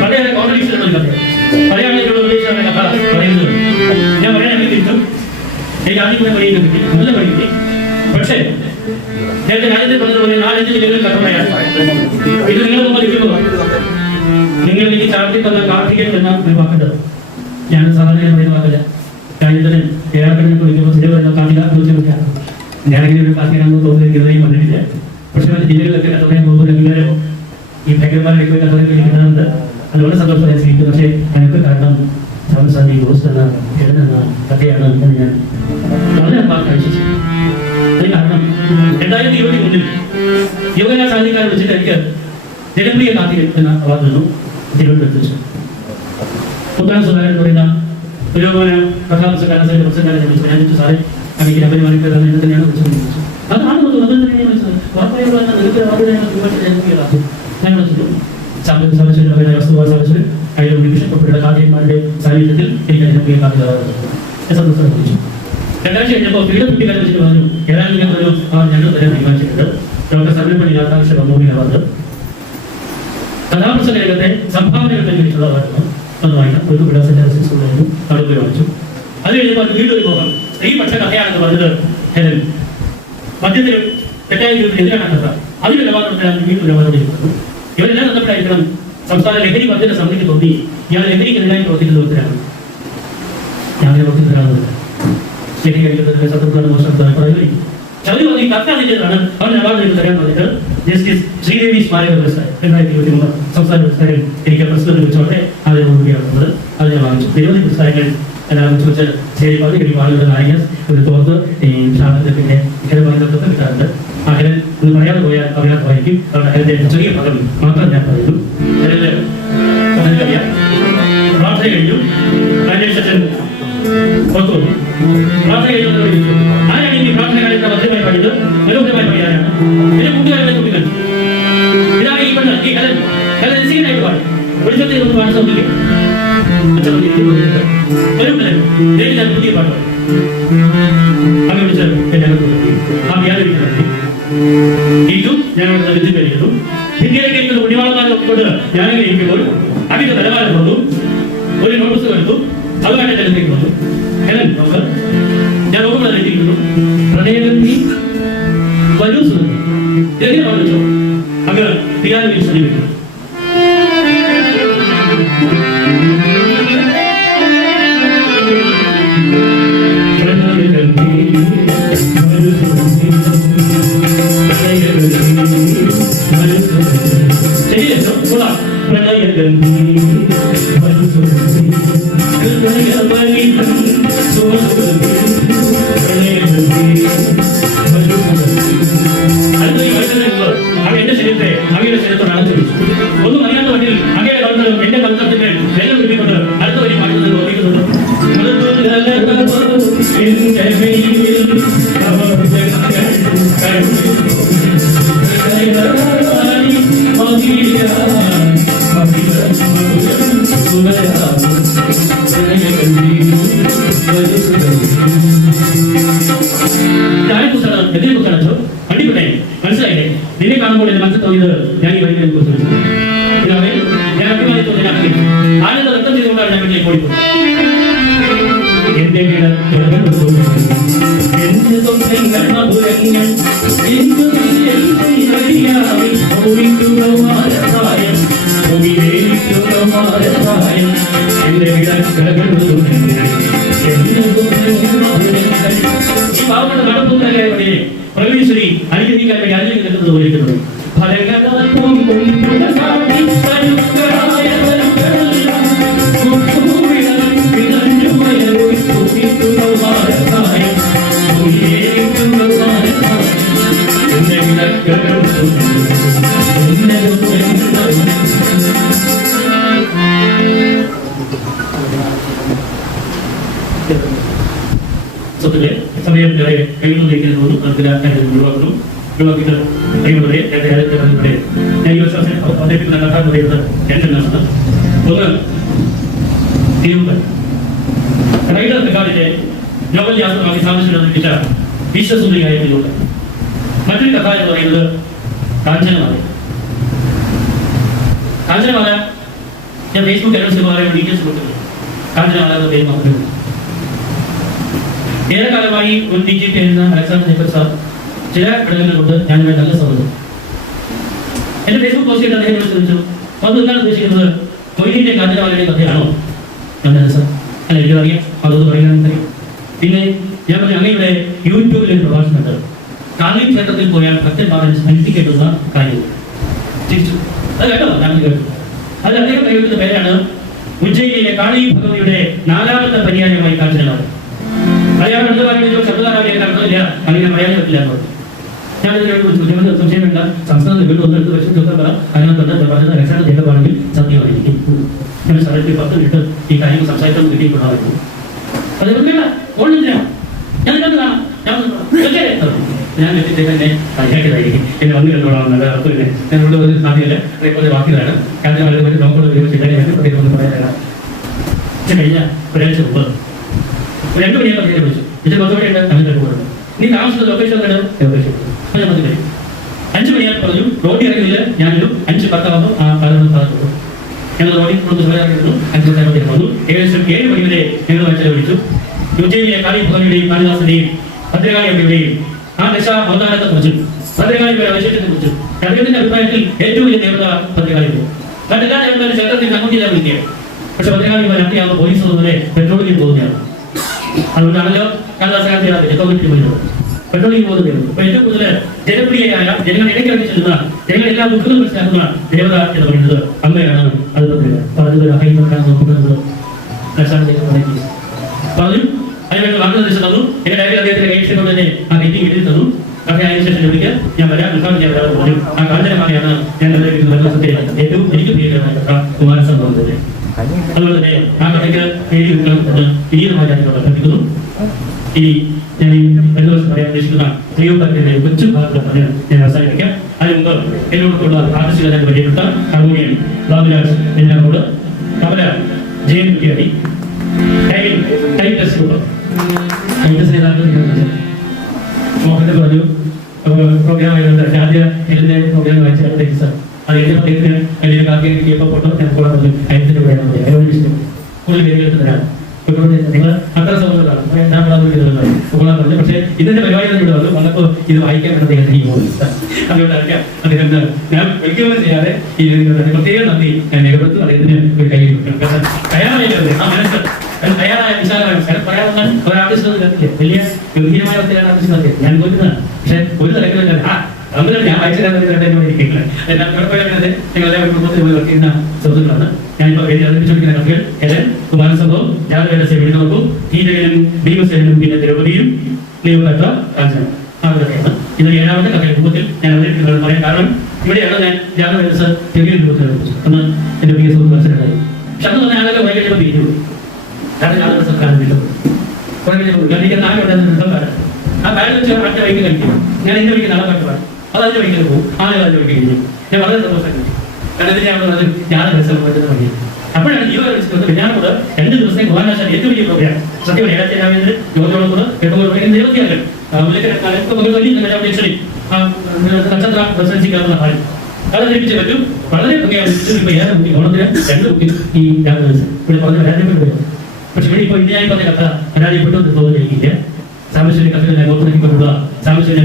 പഴയ കോമഡീസിലുള്ള ഒരു കഥ, പഴയാളികളുടെ ഉദ്ദേശിച്ചാണ് കഥ പറയുന്നത്. ഞാൻ പറയാനാണെങ്കിൽ തിരിച്ചും എനിക്ക് ആദ്യം കൂടെ വഴിയിൽ കിട്ടി, നല്ല വഴി കിട്ടി. പക്ഷേ നേരത്തെ രാജ്യത്തെ പറഞ്ഞതുപോലെ 4-5 ജില്ലകളിൽ കഥ പറയാൻ ഇത് നിങ്ങൾ മുമ്പ് ഇരിക്കുമ്പോൾ നിങ്ങൾ എനിക്ക് ചാർത്തി തന്ന കാർത്തികൻ എന്ന ഒരു വാക്കുണ്ട്. ഞാൻ സാധാരണ പറയുന്ന വാക്കല്ല. രാജ്യത്തിന് ഏഴാക്കനെ വിളിക്കുമ്പോൾ സ്ഥിരം വരുന്ന കാർത്തിക കുറിച്ച് വെക്കാം. ഞാനെങ്ങനെ ഒരു കാർത്തികാണെന്ന് തോന്നിയിരിക്കുന്നതായി പറഞ്ഞിട്ടില്ല. പക്ഷേ മറ്റു ജില്ലകളിലൊക്കെ കഥ പറയാൻ പോകുമ്പോൾ എല്ലാവരും ഈ ഭയങ്കരന്മാരൊക്കെ കഥ കിട്ടുന്നുണ്ട്. അതുകൊണ്ട് സന്തോഷം ഞാൻ സ്വീകരിക്കും. പക്ഷേ എനിക്ക് കാരണം സാംസ്വാമി ഗോസ്റ്റ് എന്ന എഴുതുന്ന കഥയാണ് എന്ന് ഞാൻ വളരെ ആശ്വസിച്ചു. അതിന് കാരണം 2023 യോഗനാഥ് സാധിക്കാരെ വെച്ചിട്ട് എനിക്ക് ജനപ്രിയ കാർത്തികൻ എന്ന അവാർഡ് തന്നു തിരുവനന്തപുരത്ത് വെച്ചു. പുത്താൻ സുധാകരൻ എന്ന് പറയുന്ന ഒരു കഥാപുസ്തകാലത്തിന്റെ പ്രസിഡന്റാണ് ഞാൻ വിളിച്ചത്. ഞാൻ ചോദിച്ചു, സാറേ എനിക്ക് അഭിമാനിക്കുക തന്നെയാണ് വിളിച്ചു. അതാണ് ഞാൻ വിളിച്ചു. സാമ്പത്തിക വസ്തുവാദ സാഹചര്യം അതിൽ വിശേഷപ്പെട്ട കാർത്തികന്മാരുടെ സാന്നിധ്യത്തിൽ എനിക്ക് ജനപ്രിയ കാർത്തിക സന്തോഷം വിളിച്ചു. 2000 കഴിഞ്ഞപ്പോൾ ഫ്രീഡം കുട്ടികളെ വെച്ചിട്ട് പറഞ്ഞു, ഏതായാലും ഒരു ഞങ്ങൾ തന്നെ തീരുമാനിച്ചിട്ടുണ്ട്. ഡോക്ടർ സർവപ്പള്ളി രാധാകൃഷ്ണ ബഹുമതി അവാർഡ് കഥാപുസ്തക രംഗത്തെ സംഭാവനകൾ നൽകിയിട്ടുള്ളതായിരുന്നു. ഒന്നുമായിട്ട് ഒരു വിലാസന്റെ സ്കൂളിൽ നടപടി വാങ്ങിച്ചു. അത് കഴിഞ്ഞപ്പോൾ വീണ്ടും ഒരു പോകാം സ്ത്രീപക്ഷ കഥയാണെന്ന് പറഞ്ഞത് ഹെലൻ മദ്യത്തിൽ തെറ്റായ എതിരാണ് കഥ. അതിന് നിലപാടെടുക്കാൻ വീണ്ടും നിലപാടെടുക്കുന്നത്. ഇവരെല്ലാം ബന്ധപ്പെട്ടായിരിക്കണം സംസ്ഥാന ലഹരി വർദ്ധന സമിതിക്ക് തോന്നി ഇയാൾ ലഹരിക്കെതിരായി പ്രവർത്തിക്കുന്ന വ്യക്തിയാണ്. ഞാൻ പ്രവർത്തിക്കുന്നതാണ് ശരി കഴിക്കുന്നത് സത്യപ്രധാന മോശം പറയുകയും ചൗരി വന്ന് ഈ കത്ത് അതിൻ്റെതാണ് അവർ നിലപാട് തരാൻ പറഞ്ഞിട്ട് ജസ്റ്റിസ് ശ്രീദേവി സ്മാരക പുരസ്കാരം 2023 സംസ്ഥാന പുരസ്കാരം എനിക്ക് പ്രസിഡന്റ് വെച്ചോട്ടെ അതിന് മുൻകൂടിയാണുള്ളത്. അത് ഞാൻ വാങ്ങിച്ചു. നിരവധി പുരസ്കാരങ്ങൾ എല്ലാം വെച്ച് ശരി പറഞ്ഞു എനിക്ക് ആളുകളുടെ നായകൻ ഒരു തോർത്ത് ഈ ക്ഷാമത്തിന്റെ ഇഹരമാർഗത്തൊക്കെ കിട്ടാറുണ്ട്. ആ ഹെലൻ ഒന്ന് പറയാതെ പോയാൽ അറിയാത്തതായിരിക്കും. അവരുടെ ഹെലന്റെ ചെറിയ പദം മാത്രം ഞാൻ പറയുന്നു. ഹെലന്റെ പറഞ്ഞിട്ടറിയാം പ്രാർത്ഥന കഴിഞ്ഞു. അന്വേഷണത്തിൽ പുറത്തു വന്നു. പ്രാർത്ഥന കഴിഞ്ഞു. ആരാണ് ഈ പ്രാർത്ഥന കാലത്ത് മധ്യമായി പഠിച്ചത് മനോഹരമായി പഠിക്കാനാണ് എന്റെ കൂട്ടുകാരുടെ കുട്ടികൾ. ഇതാണ് ഈ പെണ്ണ് ഈ ഹെലൻ. ഹെലൻ സീനായിട്ട് പാടും. വെളിച്ചത്തിൽ ഒന്ന് പാടാൻ സാധിക്കും. ഞാൻ പുതിയ പാട്ട് അങ്ങനെ വിളിച്ചത് ആ വ്യാപരിക്കുന്നത് ഇതും ഞങ്ങളുടെ വിധി കഴിയുന്നു. ഇന്ത്യയിലേക്ക് ഇരിക്കുന്ന കുടിവാളന്മാരെ കൊണ്ട് ഞാനങ്ങനെ ഇരിക്കുമ്പോൾ അതിന്റെ നിലവാരം വന്നു. ഒരു നോട്ടീസ് എടുത്തു. അതുമായിട്ട് ജനത്തേക്ക് വന്നു. ഹെലൻ ഞാൻ നോക്കുമ്പോൾ എഴുതിയിരിക്കുന്നു, പ്രണയബന്ധി വരൂ സുഹൃത്തി ഇതെങ്ങനെ ആലോചിച്ചോ? അങ്ങ് പിയാനോയിൽ സമീപിക്കുന്നു. ശരിയല്ലോ, കൊള്ളാം. എന്റെ ശരീരത്തെ അങ്ങയുടെ ശരീരത്തോട് അടച്ചു ഒന്നും അറിയാത്ത വഴിയിൽ അങ്ങയുടെ കൗണ്ടർ എന്റെ കൗണ്ടറിന് വെള്ളം കിട്ടിക്കൊണ്ട് അടുത്ത വഴി മാറ്റുന്നത് ഓർമ്മിക്കുന്നുണ്ട്. മനസ്സിലായില്ലേ? നിന്നെ കാണുമ്പോൾ എന്റെ മനസ്സിൽ തോന്നിയത് ഞാൻ ഈ വഴിയെ കുറിച്ച് ഞാൻ അഭിമാനിച്ചത് ഞാൻ ആനന്ദ നൃത്തം ചെയ്തുകൊണ്ടാണ് ഞാൻ വീട്ടിലേക്ക് ഓടിപ്പോയി. എന്റെ ഈ പാവപ്പെട്ട മടപ്പൂക്കാരെ പ്രവീശ്വരി അനുഗ്രഹിക്കാൻ വേണ്ടി അനുഗ്രഹം കിട്ടുന്നത് പോലെയുണ്ട്. സമയം കഴിയുന്നതിലേക്ക് ഒഴിവാക്കുന്നു. ഒഴിവാക്കിയിട്ട് കഴിയുന്നവരെ ഞാൻ ഈ വർഷം അവതരിപ്പിക്കുന്ന കഥ എന്ന് പറയുന്നത് രണ്ടെണ്ണമാണ്. ഒന്ന് തിരുവനന്തപുരം റൈഡർ റിക്കാർഡിന്റെ നോവൽ യാത്രമാക്കി സാധിച്ചു ലഭിച്ച വിശ്വസുന്ദരിയായ തിരുവനന്തപുരം. മറ്റൊരു കഥ എന്ന് പറയുന്നത് കാഞ്ചനമാല. കാഞ്ചനമാല ഞാൻ ഫേസ്ബുക്ക് അനൗൺസ് പറയാൻ ഡീറ്റെയിൽസ് കൊടുത്തിട്ടുണ്ട്. കാഞ്ചനമാല എന്ന പേര് മാത്രമേ. ഏറെക്കാലമായി ഒരു DGP ആയിരുന്ന അലക്സാണ്ടർ ജേക്കബ് സാർ ചില ഘടകങ്ങൾ കൊണ്ട് ഞാനുമായി നല്ല സൗഹൃദം. എന്റെ ഫേസ്ബുക്ക് പോസ്റ്റ് ചെയ്ത് അദ്ദേഹം ചോദിച്ചു, അത് എന്താണ് ഉദ്ദേശിക്കുന്നത്? കൊയിലിന്റെ കാഞ്ചനമാലയുടെ കഥയാണോ? സാർ അല്ല, എനിക്കറിയാം, അതൊന്ന് പറയാൻ. പിന്നെ ഞാൻ പറഞ്ഞു, അങ്ങയുടെ യൂട്യൂബിൽ ഒരു പ്രഭാഷണം ഉണ്ട്, കാളി ക്ഷേത്രത്തിൽ പോയാൽ ഭക്തന്മാരെ സ്മരിപ്പിക്കേണ്ടുന്ന കാര്യം. തിരിച്ചു അത് കേട്ടോ, ഞാൻ കേട്ടു. അത് അദ്ദേഹം പ്രയോഗിക്കുന്ന പേരാണ് ഉജ്ജയിലെ കാളി ഭഗവതിയുടെ 4ാമത്തെ പര്യായമായി കാഞ്ചനമാല. മലയാളം എന്ത് പറയുന്നത് ശബ്ദധാരാവിയെ കണ്ടതില്ല, അങ്ങനെ പറയാൻ പറ്റില്ല എന്ന് പറഞ്ഞു. ഞാനതിനോട് സംശയം വേണ്ട, സംസ്ഥാനത്ത് വീണ്ടും ഒന്നെടുത്ത് വെച്ചിട്ട് അതിനകത്ത് പറഞ്ഞത് അലക്സാണ്ടർ ജേക്കബ് ആണെങ്കിൽ സത്യമായിരിക്കും. ഞാൻ സ്ഥലത്തിൽ 10 മിനിറ്റ് ഈ കാര്യങ്ങൾ സംസാരിക്കാൻ കിട്ടിയിട്ടുണ്ടായിരുന്നു. അതേപോലെ വേണ്ട ഓണില്ല, ഞാൻ കാണാം, ഞാൻ വെച്ചിട്ട് തന്നെ കളിയാക്കിയതായിരിക്കും. എന്നെ വന്നു കണ്ടോളാവുന്നത് അർത്ഥമില്ല. ഞാനിവിടെ ഒരു സാധ്യതയില്ല. അതേപോലെ ബാക്കിയതാണ് കാരണം അതേപോലെ നോക്കുള്ള ഒരു പറയാനാണ്. കഴിഞ്ഞ ഒരാഴ്ച മുമ്പ് 2 മണിയാകുമ്പോൾ അദ്ദേഹം വിളിച്ചു. ഇതിന്റെ 10 മണിയുണ്ട്, അങ്ങനെ പോകുന്നത് നീ താമസിക്കുന്ന ലൊക്കേഷൻ ഞാൻ 10 വരും. 5 മണിയാൽ പറഞ്ഞു റോഡിൽ ഇറങ്ങിയില്ല. ഞാനൊരു 5:10 ആ കാലത്ത് സാധിച്ചു. ഞങ്ങൾ റോഡിൽ കൊണ്ട് സുഖമായിരുന്നു. 5:10 വന്നു. ഏകദേശം 7 മണി വരെ ഞങ്ങൾ വായിച്ചാൽ വിളിച്ചു. ഉജ്ജയിലെ കാളി ഭഗവതിയുടെയും കാളിദാസന്റെയും ഭദ്രകാളി അമ്മയുടെയും ആ ദശാവതാരത്തെ കുറിച്ചും ഭദ്രകാളിയുടെ അവശേഷത്തെ കുറിച്ചും അദ്ദേഹത്തിന്റെ അഭിപ്രായത്തിൽ ഏറ്റവും വലിയ ദേവത ഭദ്രകാളി. മറ്റെല്ലാ ദേവതാരും ക്ഷേത്രത്തിൽ അങ്ങോട്ടില്ല വിളിക്കുക. പക്ഷെ ഭദ്രകാളി രാത്രിയാകുമ്പോൾ പോലീസ് വന്നതിനെ പെട്രോളിംഗ് പോകുന്നതാണ്. അതുകൊണ്ടാണല്ലോ കാളിദാസകാലത്ത് വരുന്നത് പെട്രോളിംഗ് പോകുന്നത്. അപ്പൊ ഏറ്റവും കൂടുതൽ ജനപ്രിയയായ ജനങ്ങൾ ഇടയ്ക്കിറങ്ങി ചെല്ലുന്ന ജനങ്ങൾ എല്ലാ ദുഃഖങ്ങളും മനസ്സിലാക്കുന്ന ദേവത എന്ന് പറയുന്നത് അമ്മയാണ്. അത് പറഞ്ഞത് നോക്കുന്നത് പറഞ്ഞു. അതിനുവേണ്ടി മാർഗനിർദ്ദേശം തന്നു. എന്റെ ഡയറി അദ്ദേഹത്തിന്റെ കൈക്ഷേപം തന്നെ ആ മീറ്റിംഗ് എഴുതി തന്നു. പക്ഷേ അതിനുശേഷം വിളിക്കാൻ ഞാൻ വരാൻ ഉദ്ഘാടനം ചെയ്യാൻ വരാൻ പറഞ്ഞു. ആ കാഞ്ചനമാലയാണ് ഞാൻ ഏറ്റവും എനിക്ക് പ്രിയകരമായ കഥ കുമാരസംഭവം തന്നെ. അതുപോലെ തന്നെ ആ കഥയ്ക്ക് പിന്നീടുമായി ഞാനിവിടെ അഭ്യർത്ഥിക്കുന്നു. ഈ ഞാൻ ഈ 2 ദിവസം പറയാൻ ഉദ്ദേശിക്കുന്ന ക്ലിയോപാട്രയുടെ കൊച്ചു ഭാഗത്ത് പറഞ്ഞ് ഞാൻ അവസാനിപ്പിക്കാം. അതിന് മുമ്പ് എന്നോടൊപ്പമുള്ള ആർട്ടിസ്റ്റുകളെ പരിചയപ്പെട്ട ഹാർമോണിയൻ ബാബുരാജ് എന്നോട് കമല ജയൻ കുട്ടിയാടി മോഹന്റെ പറഞ്ഞു പ്രോഗ്രാം ആയതുകൊണ്ട് ആദ്യ എന്റെ പ്രോഗ്രാം വായിച്ച സാർ അത് എന്റെ അദ്ദേഹത്തിന് എന്റെ കാർത്തിക് കിട്ടിയപ്പോൾ ഫോട്ടോ ഞാൻ കൂടെ പറഞ്ഞു 1000 രൂപയാണ് കൂടുതൽ പേരുകൾക്ക് തരാം. നിങ്ങൾ അത്ര സൗകര്യമാണ് പക്ഷേ ഇതിന്റെ പരിപാടി ഇവിടെ വന്നു വന്നപ്പോൾ ഇത് വായിക്കാൻ അതുകൊണ്ടറിയാം അദ്ദേഹം ഞാൻ ഒരിക്കലും ചെയ്യാതെ ഈ പ്രത്യേക നന്ദി ഞാൻ രേഖപ്പെടുത്തും. അദ്ദേഹത്തിന് ഒരു കൈ കൊടുക്കണം. തയ്യാറായിട്ട് ആ മനസ്സ് തയ്യാറായ വിശാലമായ പറയാവുന്ന ഒരു ആർട്ടിസ്റ്റ് കത്തില്ലേ, വലിയ ഗംഭീരമായ അവസ്ഥയിലാണ് ആർട്ടിസ്റ്റ് കത്തിയത്. ഞാൻ പോയിരുന്നതാണ്. പക്ഷെ ഒരു തലത്തിലും ഞാൻ വായിച്ചിട്ടുണ്ടെങ്കിൽ നിങ്ങളുടെ കുടുംബത്തിൽ പോയി വർക്ക് ചെയ്യുന്ന സുഹൃത്തുക്കളാണ്. ഞാനിപ്പോൾ അവതരിപ്പിച്ചുകൊണ്ടിരിക്കുന്ന കഥകൾ ഹെലൻ, കുമാരൻ സംഭവം, ജാതവേദ നോക്കും, തീരകനും ഭീമസേനും പിന്നെ ദ്രൗപതിയും ക്ലിയോപാട്ര കാഞ്ചനം അവരുടെയാണ്. ഇത് 7ാമത്തെ കഥയുടെ രൂപത്തിൽ ഞാൻ അവതരിപ്പിക്കുന്നത് പറയാൻ കാരണം ഇവിടെയാണ് ഞാൻ ജാതവേദ ചെറിയ രൂപത്തിൽ അന്ന് എന്റെ പ്രിയ സുഹൃത്ത് മനസ്സിലുണ്ടായി. പക്ഷെ അന്ന് തന്നെ ആളുകൾ വൈകിട്ട് തിരിഞ്ഞു കാരണം ജാതവേദ കാലം എനിക്ക് നാലുണ്ടായിരുന്നു. ആ കാര്യം വെച്ച് അടുത്ത വൈകി കഴിക്കും. ഞാൻ എന്റെ വൈകി നാളെ പാട്ട് പാടും. അത് അതിന്റെ വൈകി പോകും. ആളുകൾ അതിന്റെ വൈകി കഴിഞ്ഞു. ഞാൻ വളരെ സന്തോഷമായി. കാരണം ഇതിനാണ് ജാതവേദ പറ്റുന്ന വഴി. അപ്പോഴാണ് ജീവൻ ഞാൻ കൂടെ 2 ദിവസം കുമാരനാശാൻ ഏറ്റവും വലിയ പ്രോഗ്രാം സത്യം ഏഴാഴ്ച ജോലിയോട് നിരവധിയാണ് നക്ഷത്ര പ്രശംസിക്കാവുന്ന ഹാൾ അത് ലഭിച്ചു പറ്റും. വളരെ ഓണത്തിന് 2 കുട്ടി ഈ ഇവിടെ പറഞ്ഞ പരാജയപ്പെട്ടു. പക്ഷെ ഇവിടെ ഇപ്പോൾ ഇന്ത്യയായി പറഞ്ഞ കഥ പരാജയപ്പെട്ടു എന്ന് തോന്നുന്നില്ല. സാമശ്വരി കഥകളെ നോക്കിക്കൊണ്ടുള്ള സാമശ്വരി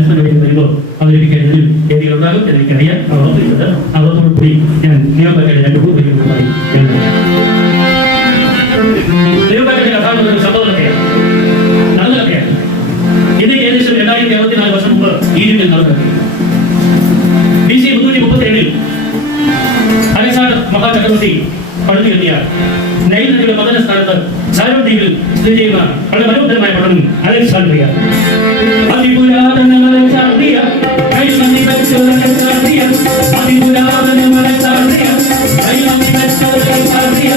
വരുമ്പോൾ അവതരിപ്പിക്കുന്നതിലും വേദികൾ ഉണ്ടാകും എന്ന് എനിക്കറിയാം. ഉറപ്പിക്കുന്നത് അതോടൊപ്പം കൂടി ഞാൻ നിയമപാലകരുടെ 2 കൂട്ടുകാരുമായി നിയമപാലകരുടെ കഥാപാത്രങ്ങളുടെ സംഭവമൊക്കെയാണ് നല്ലതൊക്കെയാണ്. ഇത് ഏകദേശം 2024 വർഷം മുമ്പ് ഈജിപ്തിൽ നടന്നത്. BC 332 അലക്സാണ്ടർ മഹാചക്രവർത്തി പണിതു കെട്ടിയ നൈൽ നദിയുടെ പതന സ്ഥാനത്ത് സാരോൺ ദ്വീപിൽ സ്ഥിതി ചെയ്യുന്ന വളരെ മനോഹരമായ പട്ടണം അലക്സാണ്ട്രിയ. അതിപുരാതന അലക്സാണ്ട്രിയ കൈമന്തി അലക്സാണ്ട്രിയ അതിപുരാതന അലക്സാണ്ട്രിയ കൈമന്തി അലക്സാണ്ട്രിയ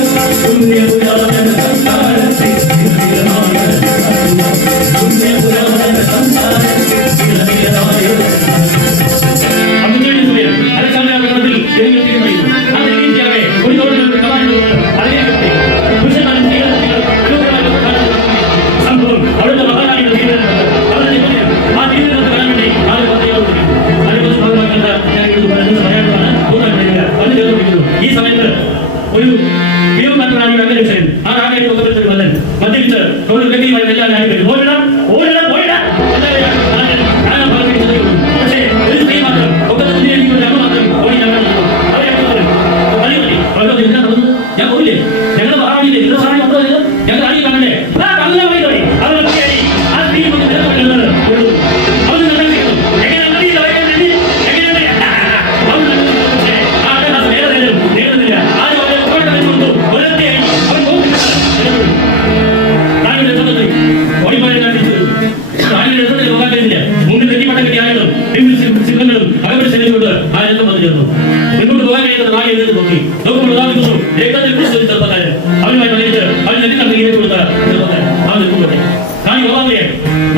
പുണ്യപുരാതന സംസ്കാരത്തെ പുണ്യപുരാതന സംസ്കാരത്തെ അലക്സാണ്ട്രിയ പട്ടണത്തിൽ ഒരു തോടിലുള്ള സംഭവം അവിടുത്തെ മഹാനായ ഈ സമയത്ത് ഒരു ാണ് ആ രാജായിട്ട് ഉപകരിച്ചൊരു മല്ലൻ മദ്യപിച്ച് ഒരു വ്യക്തിയുമായി എല്ലാ രാജ്യങ്ങളും ഓടിടാം ഓടിടാം ഓടിടാം പക്ഷേ ഒരു സ്ത്രീ മാത്രം ഒക്കെ മാത്രം ഓടി ഞാൻ പോയില്ലേ ഞങ്ങൾ മഹാവില്ലേ നിങ്ങളുടെ സാധനം കൊണ്ടുവന്നത് ഞങ്ങൾ ആദ്യം കാണണ്ടേ ആ സ്ത്രീ മുന്നിൽ തെറ്റിപ്പട്ടം കെട്ടിയാലും സിംഹങ്ങളും അകമ്പടി ശരീരമുണ്ട് ആ രംഗം വന്നു ചേർന്നു. മുന്നോട്ട് പോകാൻ കഴിയുന്ന നാളെ എഴുതി നോക്കി നോക്കുമ്പോൾ രക്തത്തിൽ കുറിച്ചൊരു ചെറുപ്പക്കാരൻ അവനുമായി വന്നിട്ട് അവൻ നെറ്റി കണ്ട് ഇങ്ങനെ കൊടുത്ത ചെറുപ്പക്കാരൻ അവൻ നിൽക്കുമ്പോഴേ റാണി ഓർമ്മയെ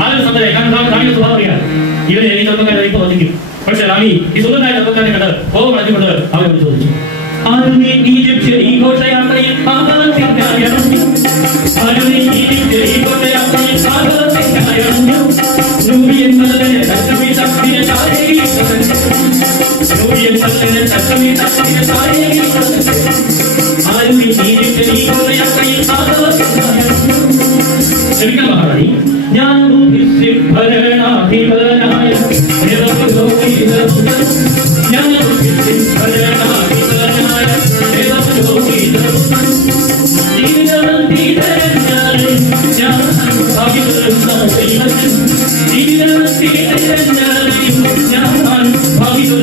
ആരും സന്തരെ കാരണം റാണിയുടെ സ്വഭാവം അറിയാം. ഇവനെ ഈ ചെറുപ്പക്കാരൻ ഇപ്പൊ വന്നിക്കും. പക്ഷെ റാണി ഈ സുഖനായ ചെറുപ്പക്കാരനെ കണ്ട് കോപം അടച്ചുകൊണ്ട് അവനോട് ചോദിച്ചു, ഈ ഘോഷയാത്രയിൽ മഹാറാണി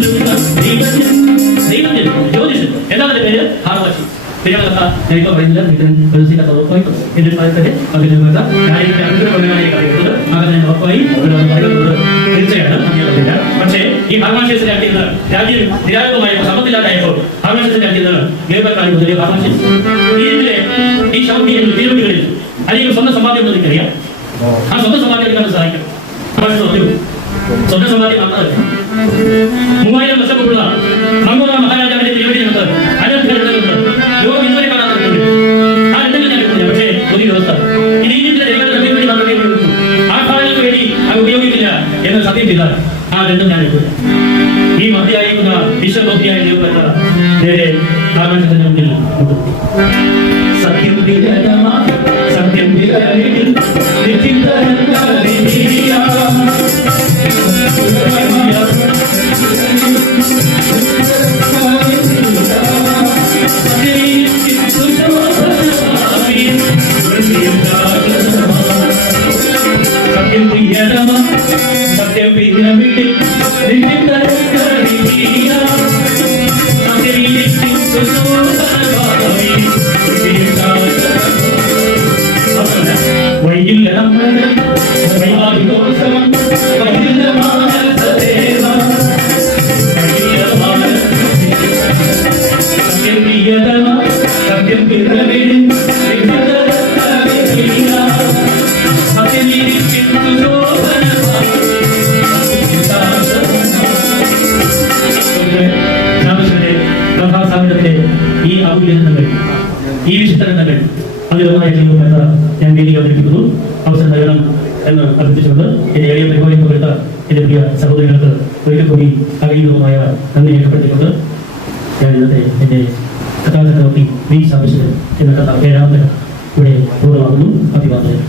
ഞാൻ എന്താണ് പേര് ഹാർവാശി ഞാനിപ്പോ പറയുന്നത് എന്റെ സ്ഥലത്തെ തീർച്ചയാണ്. പക്ഷേ ഈ ഹാർമാഷ്യസിനെ അടിക്കുന്നത് രാജ്യം നിരാഗമായ സമ്പത്തില്ലാതായപ്പോൾ ഹാർമാഷ്യസിനെ അടിക്കുന്നത് ഗേബക്കാരി മുതലേ ഹാർമാഷ്യസ് ഇതിലെ ഈ തീരുമാനങ്ങളിൽ അല്ലെങ്കിൽ സ്വന്തം സമ്പാദ്യം എന്ന് എനിക്കറിയാം. ആ സ്വന്തം സമ്പാദ്യം എടുക്കാൻ സഹായിക്കും. സ്വന്തം സമ്പാദ്യം വന്നത് 3000 വർഷമുള്ള മംഗോള മഹാരാജാവിന്റെ തിരുവടിയുണ്ട്, അനധികൃതമുണ്ട്, ലോകം ഇതുവരെ കാണാറുണ്ട്. ആ രണ്ടും ഞാൻ എടുക്കുന്നു. പക്ഷേ ഒരു വ്യവസ്ഥ ഇത് ഈജിപ്തിലെ ജനങ്ങളുടെ വേണ്ടി മാത്രമേ ഉപയോഗിക്കൂ. ആ കാലങ്ങൾക്ക് വേണ്ടി അത് ഉപയോഗിക്കില്ല എന്ന് സത്യം ചെയ്താൽ ആ രണ്ടും ഞാൻ എടുക്കില്ല. ഈ മധ്യായിരിക്കുന്ന വിശ്വഭക്തിയായ നേരെ ആകാശത്തിന്റെ മുന്നിൽ സത്യം ഈ ആകുലങ്ങൾ ഈ വിശുദ്ധങ്ങൾ അതിലൊന്നായി ചെയ്യുമെന്ന് ഞാൻ വേദിയിൽ അവതരിപ്പിക്കുന്നു. അവസരം നൽകണം എന്ന് അഭ്യർത്ഥിച്ചുകൊണ്ട് എന്റെ എളിയ പരിപാടി പങ്കെടുത്ത എന്റെ പ്രിയ സഹോദരികൾക്ക് ഒരിക്കൽ കൂടി അറിയുന്നതുമായ നന്ദി രേഖപ്പെടുത്തിക്കൊണ്ട് ഞാൻ ഇന്നത്തെ എന്റെ കഥാചക്രവർത്തി വി സാംബശിവൻ എന്ന കഥ 7ാമത്തെ ഇവിടെ പൂർണ്ണമാകുന്നു. അഭിവാദനം.